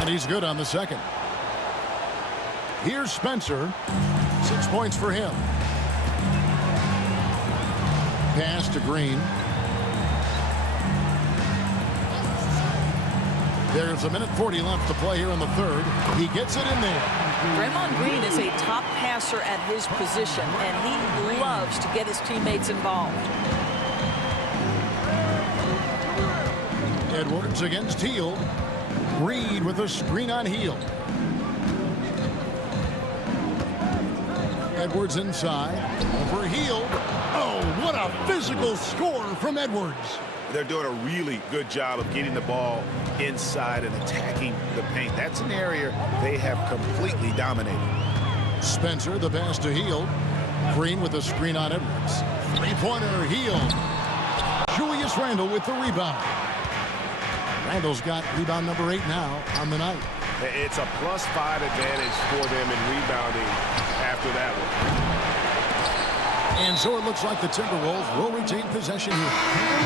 And he's good on the second. Here's Spencer. 6 points for him. Pass to Green. There's 1:40 left to play here in the third. He gets it in there. Draymond Green is a top passer at his position, and he loves to get his teammates involved. Edwards against Hield. Reed with a screen on Hield. Edwards inside. Over Hield. Oh, what a physical score from Edwards. They're doing a really good job of getting the ball inside and attacking the paint. That's an area they have completely dominated. Spencer, the pass to Hield. Green with a screen on Edwards. Three-pointer, Hield. Julius Randle with the rebound. Randle's got rebound number 8 now on the night. It's a +5 advantage for them in rebounding after that one. And so it looks like the Timberwolves will retain possession here.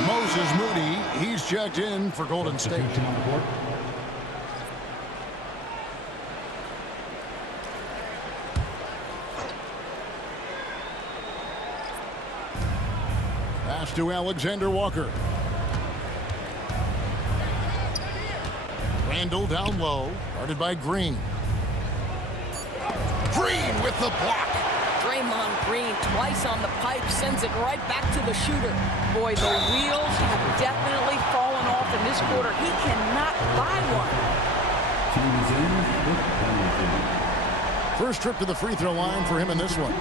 Moses Moody, he's checked in for Golden State. Pass to Alexander Walker. Randle down low, guarded by Green. Green with the block. Draymond Green twice on the pipe, sends it right back to the shooter. Boy, the wheels have definitely fallen off in this quarter. He cannot buy one. First trip to the free throw line for him in this one.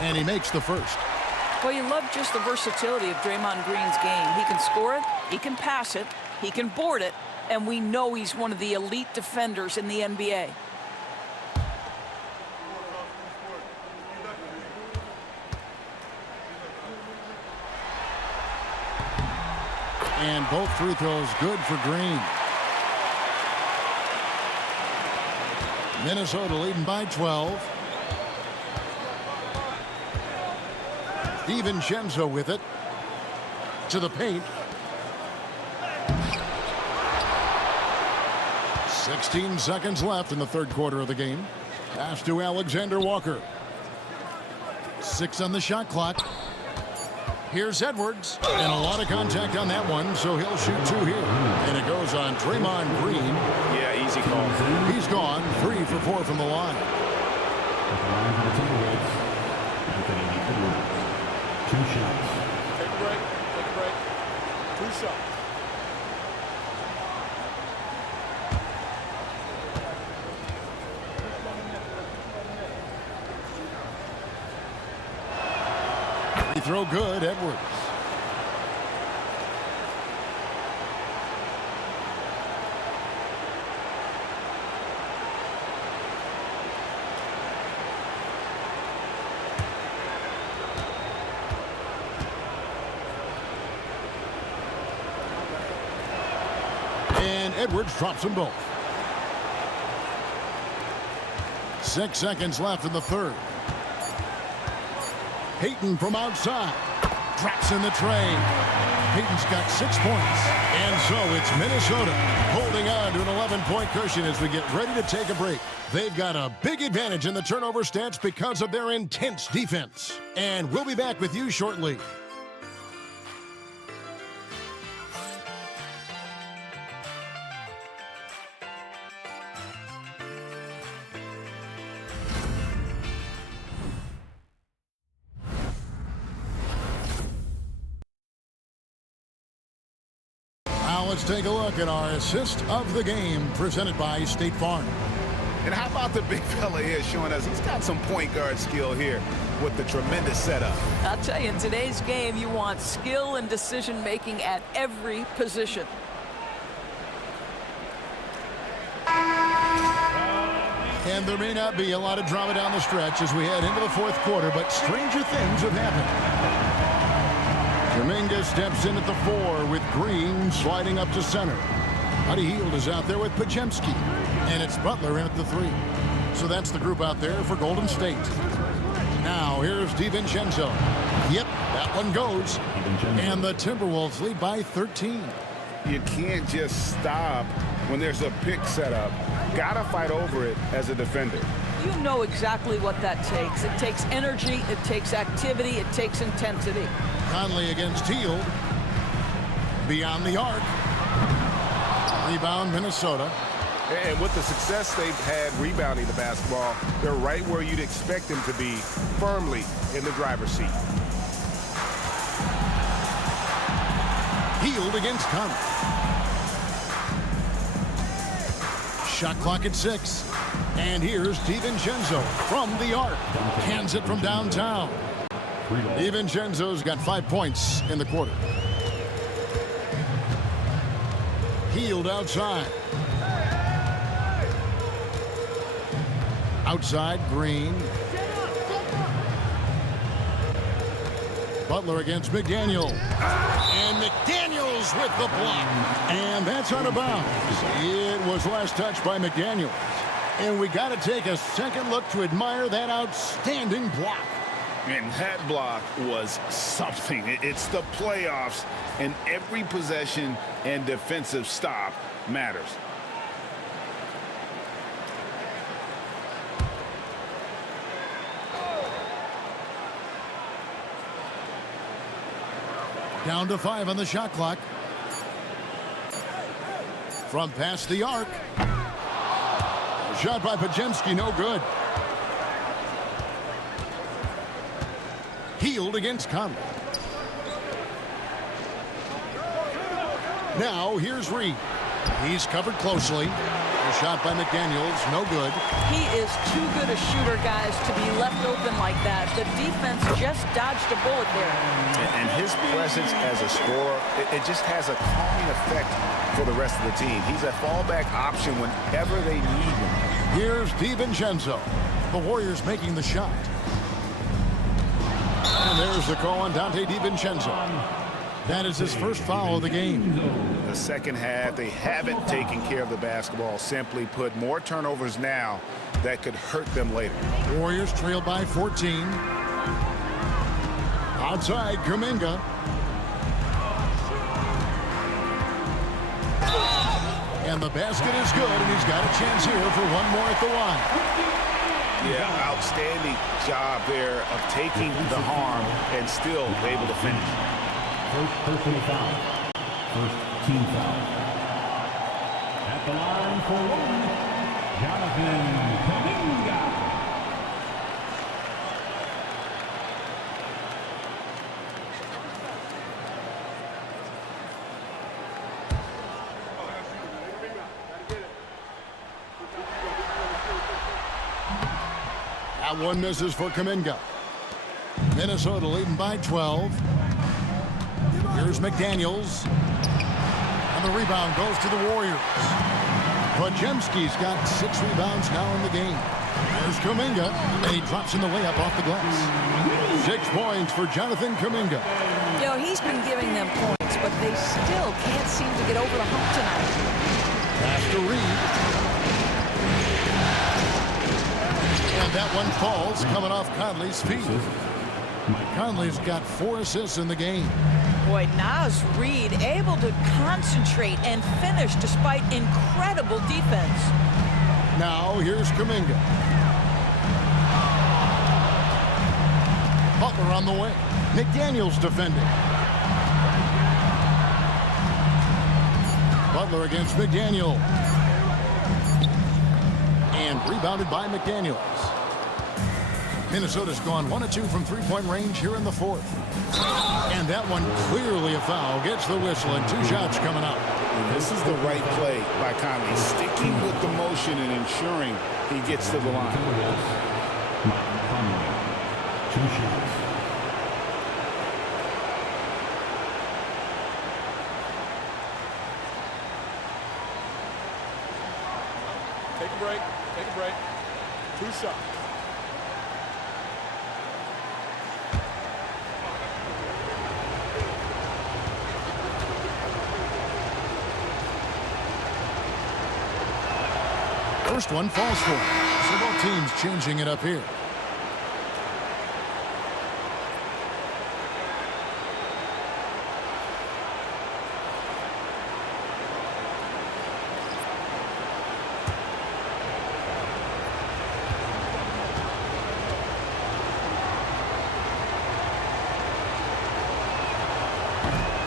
And he makes the first. Well, you love just the versatility of Draymond Green's game. He can score it, he can pass it, he can board it, and we know he's one of the elite defenders in the NBA. And both free throws good for Green. Minnesota leading by 12. DiVincenzo with it. To the paint. 16 seconds left in the third quarter of the game. Pass to Alexander Walker. 6 on the shot clock. Here's Edwards. And a lot of contact on that one, so he'll shoot 2 here. And it goes on Draymond Green. Yeah, easy call. He's gone 3 for 4 from the line. At the line for the Timberwolves, Anthony Edwards. 2 shots. Take a break. Take a break. 2 shots. Free throw good, Edwards. And Edwards drops them both. 6 seconds left in the third. Payton from outside. Drops in the tray. Payton's got 6 points. And so it's Minnesota holding on to an 11-point cushion as we get ready to take a break. They've got a big advantage in the turnover stats because of their intense defense. And we'll be back with you shortly. Now let's take a look at our assist of the game presented by State Farm. And how about the big fella here showing us he's got some point guard skill here with the tremendous setup. I'll tell you, in today's game, you want skill and decision-making at every position. And there may not be a lot of drama down the stretch as we head into the fourth quarter, but stranger things have happened. Dominguez steps in at the 4 with Green sliding up to center. Buddy Hield is out there with Podziemski. And it's Butler in at the 3. So that's the group out there for Golden State. Now here's DiVincenzo. Yep, that one goes. And the Timberwolves lead by 13. You can't just stop when there's a pick set up. Gotta fight over it as a defender. You know exactly what that takes. It takes energy, it takes activity, it takes intensity. Conley against Hield. Beyond the arc. Rebound, Minnesota. And with the success they've had rebounding the basketball, they're right where you'd expect them to be, firmly in the driver's seat. Hield against Conley. Shot clock at 6. And here's DiVincenzo from the arc. Hands it from downtown. DiVincenzo's got 5 points in the quarter. Hield outside. Outside, Green. Butler against McDaniel. And McDaniels with the block. And that's out of bounds. It was last touched by McDaniels. And we got to take a second look to admire that outstanding block. And that block was something. It's the playoffs, and every possession and defensive stop matters. Down to 5 on the shot clock. From past the arc. Shot by Podziemski, no good. Hield against Conley. Now here's Reed. He's covered closely. A shot by McDaniels, no good. He is too good a shooter, guys, to be left open like that. The defense just dodged a bullet there. And his presence as a scorer, it just has a calming effect for the rest of the team. He's a fallback option whenever they need him. Here's DiVincenzo. The Warriors making the shot. And there's the call on Dante DiVincenzo. That is his first foul of the game. The second half, they haven't taken care of the basketball. Simply put, more turnovers now that could hurt them later. Warriors trail by 14. Outside, Kuminga. And the basket is good, and he's got a chance here for one more at the line. Yeah, outstanding job there of taking the harm and still able to finish. First personal foul. First team foul. At the line for one, Jonathan Kuminga. That one misses for Kuminga. Minnesota leading by 12. Here's McDaniels. And the rebound goes to the Warriors. Podziemski's got 6 rebounds now in the game. There's Kuminga, and he drops in the layup off the glass. 6 points for Jonathan Kuminga. You know, he's been giving them points, but they still can't seem to get over the hump tonight. Pass to Reed. And that one falls, coming off Conley's feet. Conley's got 4 assists in the game. Boy, Naz Reid able to concentrate and finish despite incredible defense. Now here's Kuminga. Butler on the way. McDaniels defending. Butler against McDaniel. And rebounded by McDaniels. Minnesota's gone 1 of 2 from three-point range here in the 4th. And that one clearly a foul. Gets the whistle and 2 shots coming up. And this is the right play by Conley, sticking with the motion and ensuring he gets to the line. Conley, 2 shots. Take a break. Take a break. 2 shots. First one falls for him. So both teams changing it up here.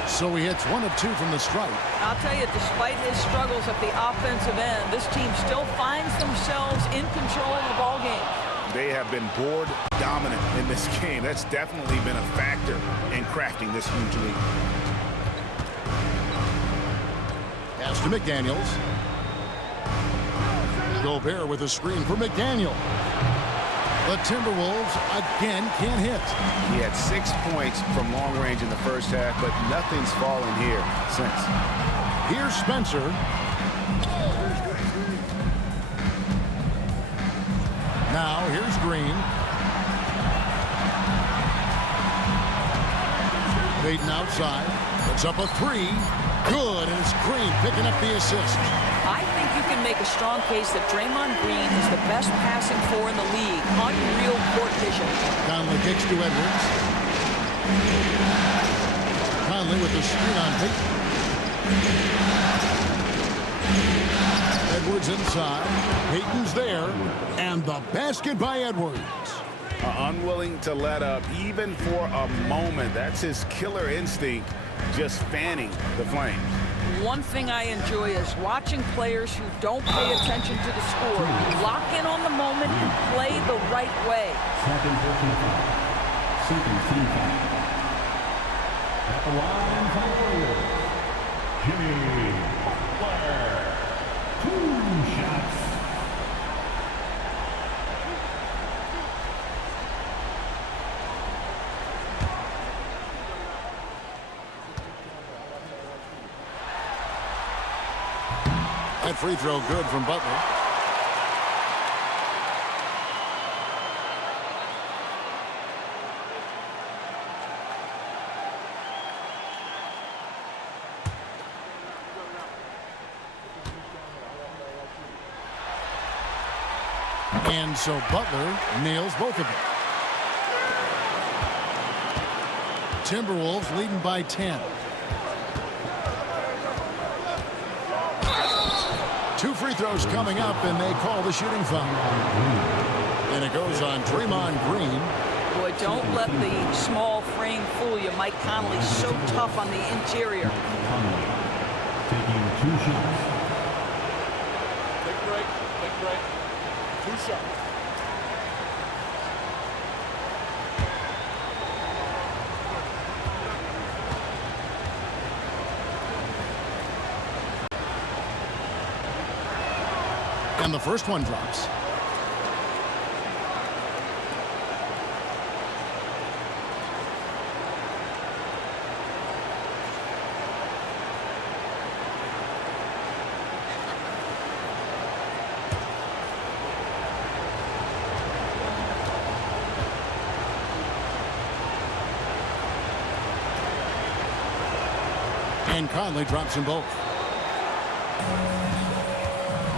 So he hits 1 of 2 from the stripe. I'll tell you, despite his struggles at the offensive end, this team still finds themselves in control of the ball game. They have been board dominant in this game. That's definitely been a factor in crafting this huge lead. Pass to McDaniels. Gobert with a screen for McDaniel. The Timberwolves again can't hit. He had 6 points from long range in the first half, but nothing's fallen here since. Here's Spencer. Now here's Green. Payton outside. Puts up a 3. Good, and it's Green picking up the assist. I think you can make a strong case that Draymond Green is the best passing 4 in the league. Unreal court vision. Conley kicks to Edwards. Conley with the screen on Payton. Edwards inside. Payton's there. And the basket by Edwards. Unwilling to let up even for a moment. That's his killer instinct, just fanning the flames. One thing I enjoy is watching players who don't pay attention to the score, lock in on the moment and play the right way. Second personal foul. Second team foul. At the line for the Warriors, Jimmy Butler. 2. shots. That free throw good from Butler. And so Butler nails both of them. Timberwolves leading by 10. 2 free throws coming up, and they call the shooting foul. And it goes on Draymond Green. Boy, don't let the small frame fool you. Mike Conley's so tough on the interior. Taking 2 shots. Take a break. Take a break. 2 shots. And the first one drops. And Conley drops them both.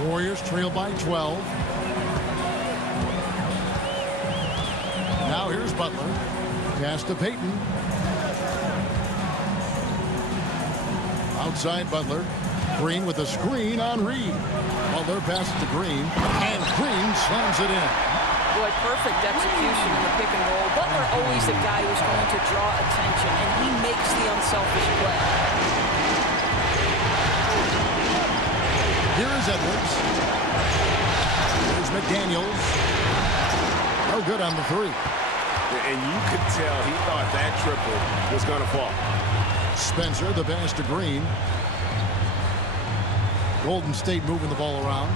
Warriors trail by 12. Now here's Butler. Pass to Payton. Outside Butler. Green with a screen on Reed. Butler passes to Green. And Green slams it in. Boy, perfect execution in the pick and roll. Butler always a guy who's going to draw attention, and he makes the unselfish play. Here is Edwards. Here's McDaniels. No good on the 3. And you could tell he thought that triple was going to fall. Spencer, the pass to Green. Golden State moving the ball around.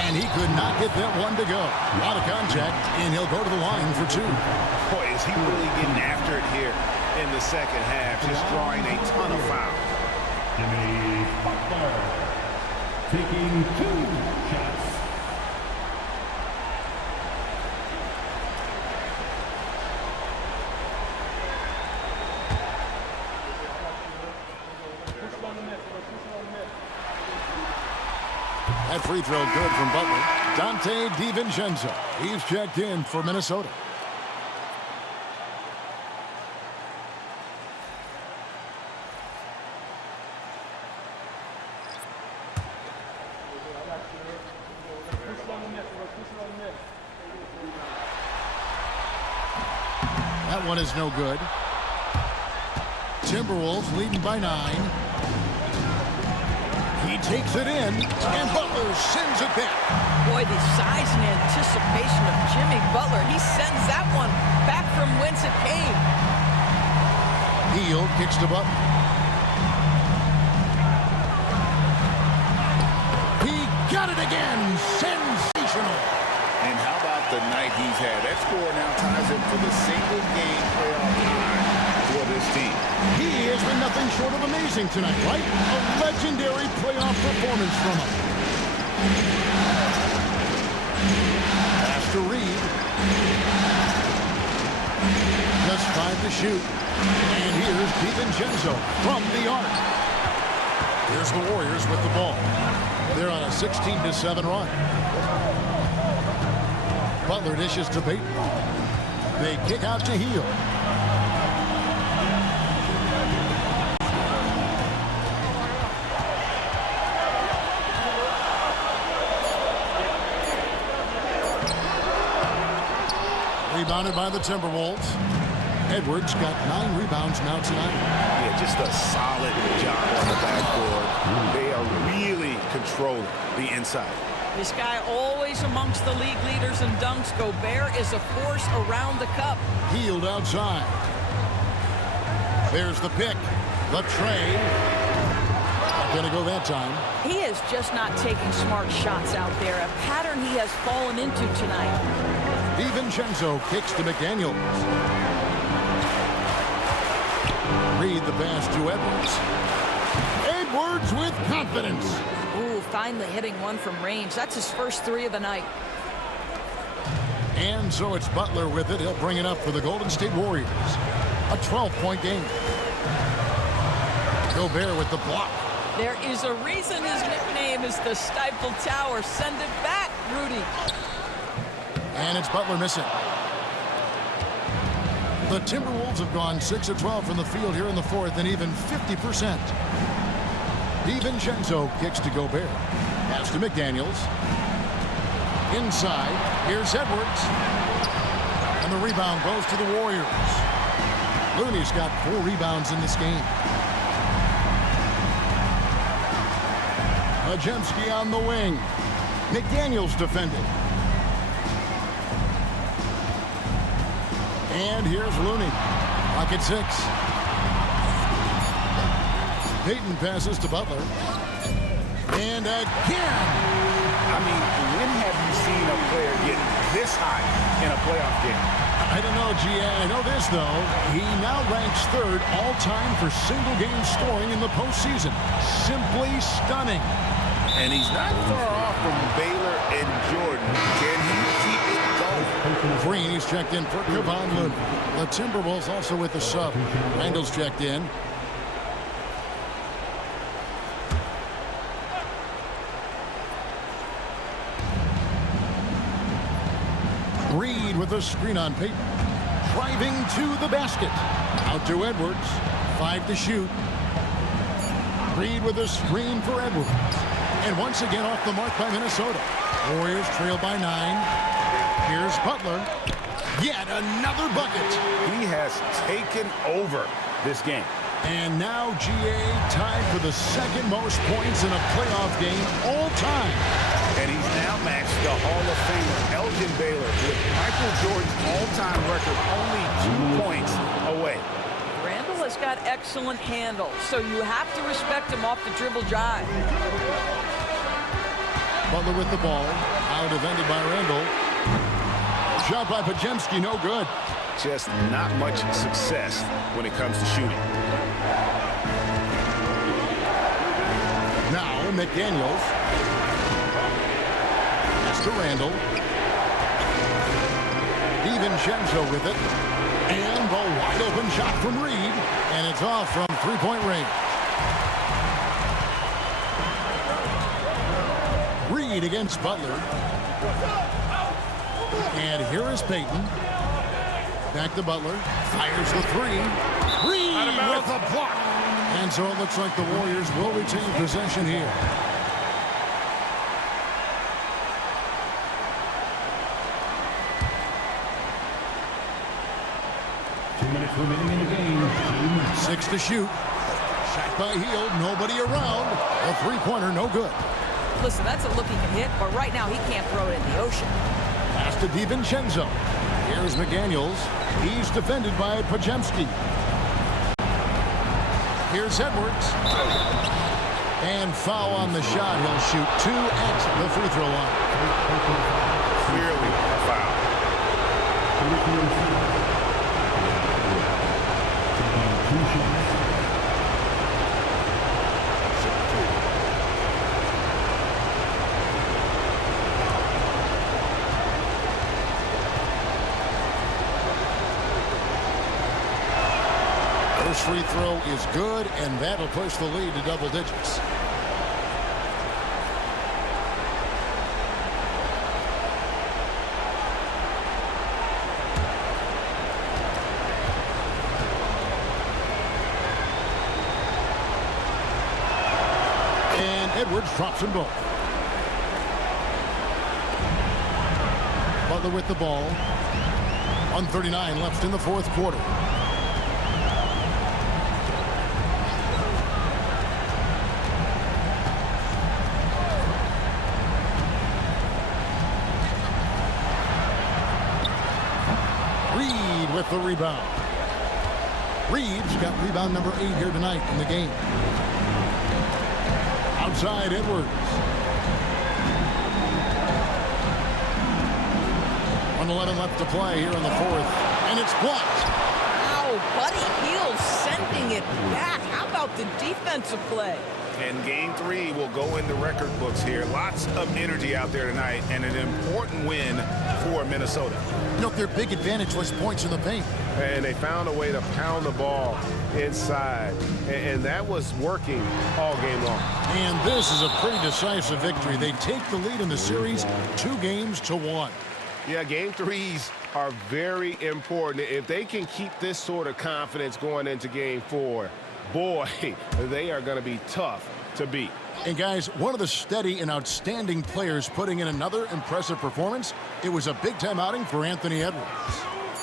And he could not get that one to go. Out of contact, and he'll go to the line for 2. Boy, is he really getting after it here in the second half, just drawing a ton of fouls. Jimmy Butler taking 2 shots. That free throw good from Butler. Dante DiVincenzo. He's checked in for Minnesota. That one is no good. Timberwolves leading by 9. He takes it in, and Butler sends it back. Boy, the size and anticipation of Jimmy Butler. He sends that one back from whence it came. Hield kicks to Butler. He got it again. Sensational. And how about the night he's had? That score now ties him for the single game playoff time for this team. He has been nothing short of amazing tonight, right? A legendary playoff performance from him. Pass to Reed. Just 5 to shoot. And here's DiVincenzo from the arc. Here's the Warriors with the ball. They're on a 16-7 run. Butler dishes to Payton. They kick out to Hield. Rebounded by the Timberwolves. Edwards got 9 rebounds now tonight. Yeah, just a solid job on the backboard. They are really controlling the inside. This guy always amongst the league leaders in dunks. Gobert is a force around the cup. Hield outside. There's the pick. The tray. Gonna go that time. He is just not taking smart shots out there, a pattern he has fallen into tonight. DiVincenzo kicks to McDaniels. Reed the pass to Edwards. Edwards with confidence. Ooh, finally hitting one from range. That's his first 3 of the night. And so it's Butler with it. He'll bring it up for the Golden State Warriors. A 12-point game. Gobert with the block. There is a reason his nickname is the Stifle Tower. Send it back, Rudy. And it's Butler missing. The Timberwolves have gone 6 of 12 from the field here in the fourth and even 50%. DiVincenzo kicks to Gobert. Pass to McDaniels. Inside, here's Edwards. And the rebound goes to the Warriors. Looney's got 4 rebounds in this game. Pajemski on the wing. McDaniels defended. And here's Looney. Pocket 6. Payton passes to Butler. And again. I mean, when have you seen a player get this high in a playoff game? I don't know, GA. I know this, though. He now ranks 3rd all-time for single-game scoring in the postseason. Simply stunning. And he's not far off from Baylor and Jordan. Can he keep it going? Green, he's checked in for Kevon Looney. The Timberwolves also with the sub. Randall's checked in. Reed with a screen on Payton. Driving to the basket. Out to Edwards. 5 to shoot. Reed with a screen for Edwards. And once again off the mark by Minnesota. Warriors trail by 9. Here's Butler. Yet another bucket. He has taken over this game. And now GA tied for the 2nd most points in a playoff game all time. And he's now matched the Hall of Famer Elgin Baylor with Michael Jordan's all-time record only 2 points away. Randall has got excellent handle, so you have to respect him off the dribble drive. Butler with the ball. Out defended by Randall. Shot by Pajemski, no good. Just not much success when it comes to shooting. Now McDaniels. Pass to Randall. DiVincenzo with it. And a wide open shot from Reed. And it's off from 3-point range. Reed against Butler. And here is Payton. Back to Butler. Fires the 3. Reed with a block. And so it looks like the Warriors will retain possession here. Remaining in the game. 6 to shoot. Shot by Hield. Nobody around. A 3-pointer, no good. Listen, that's a look he can hit, but right now he can't throw it in the ocean. Pass to DiVincenzo. Here's McDaniels. He's defended by Pajemski. Here's Edwards. And foul on the shot. He'll shoot 2 at the free throw line. Clearly a foul. First free throw is good, and that'll push the lead to double digits. And Edwards drops them both. Butler with the ball. 1:39 left in the fourth quarter. Reed with the rebound. Reed's got rebound number 8 here tonight in the game. Outside Edwards. 1:11 left to play here in the fourth. And it's blocked. Wow, Buddy Hield sending it back. How about the defensive play? And game 3 will go in the record books here. Lots of energy out there tonight, and an important win for Minnesota. You know, their big advantage was points in the paint. And they found a way to pound the ball inside. And that was working all game long. And this is a pretty decisive victory. They take the lead in the series 2-1. Yeah, game 3s are very important. If they can keep this sort of confidence going into game 4, boy, they are going to be tough to beat. And guys, one of the steady and outstanding players putting in another impressive performance, it was a big-time outing for Anthony Edwards.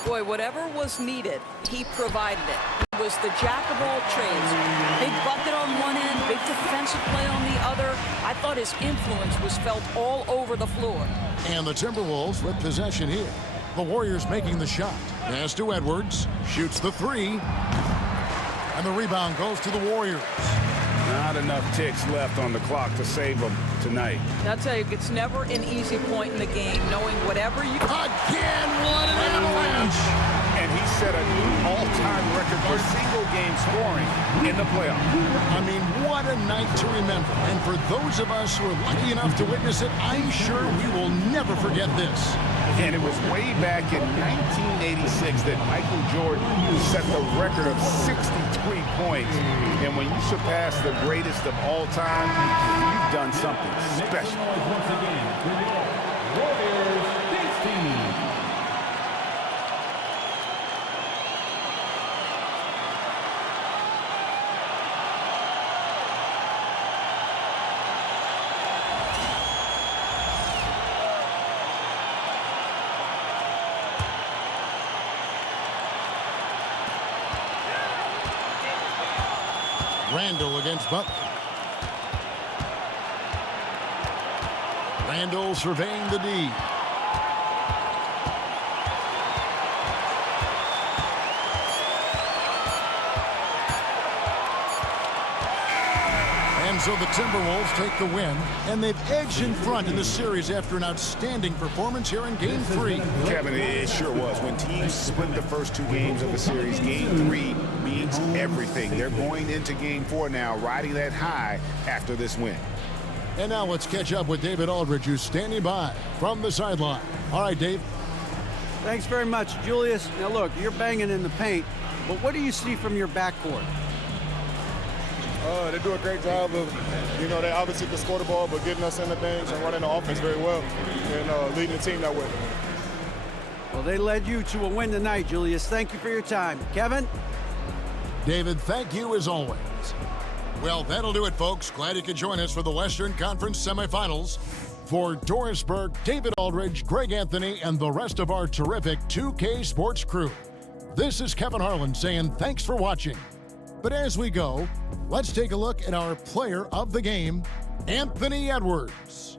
Boy, whatever was needed, he provided it. He was the jack of all trades. Big bucket on one end, big defensive play on the other. I thought his influence was felt all over the floor. And the Timberwolves with possession here. The Warriors making the shot. Pass to Edwards. Shoots the 3. And the rebound goes to the Warriors. Not enough ticks left on the clock to save them tonight. I'll tell you, it's never an easy point in the game, knowing whatever you... Again, what an avalanche! And he set a new all-time record for single-game scoring in the playoffs. I mean, what a night to remember. And for those of us who are lucky enough to witness it, I'm sure we will never forget this. And it was way back in 1986 that Michael Jordan set the record of 63 points. And when you surpass the greatest of all time, you've done something special. Once again, for your Warriors Big Team. Randall against Butler. Randall surveying the D. And so the Timberwolves take the win, and they've edged in front in the series after an outstanding performance here in Game 3. Kevin, it sure was. When teams split the first 2 games of the series, Game 3 means everything. They're going into Game 4 now, riding that high after this win. And now let's catch up with David Aldridge, who's standing by from the sideline. All right, Dave. Thanks very much, Julius. Now, look, you're banging in the paint, but what do you see from your backcourt? They do a great job of, they obviously can score the ball, but getting us into things and running the offense very well and leading the team that way. Well, they led you to a win tonight, Julius. Thank you for your time. Kevin? David, thank you as always. Well, that'll do it, folks. Glad you could join us for the Western Conference semifinals. For Doris Burke, David Aldridge, Greg Anthony, and the rest of our terrific 2K Sports crew, this is Kevin Harlan saying thanks for watching. But as we go, let's take a look at our player of the game, Anthony Edwards.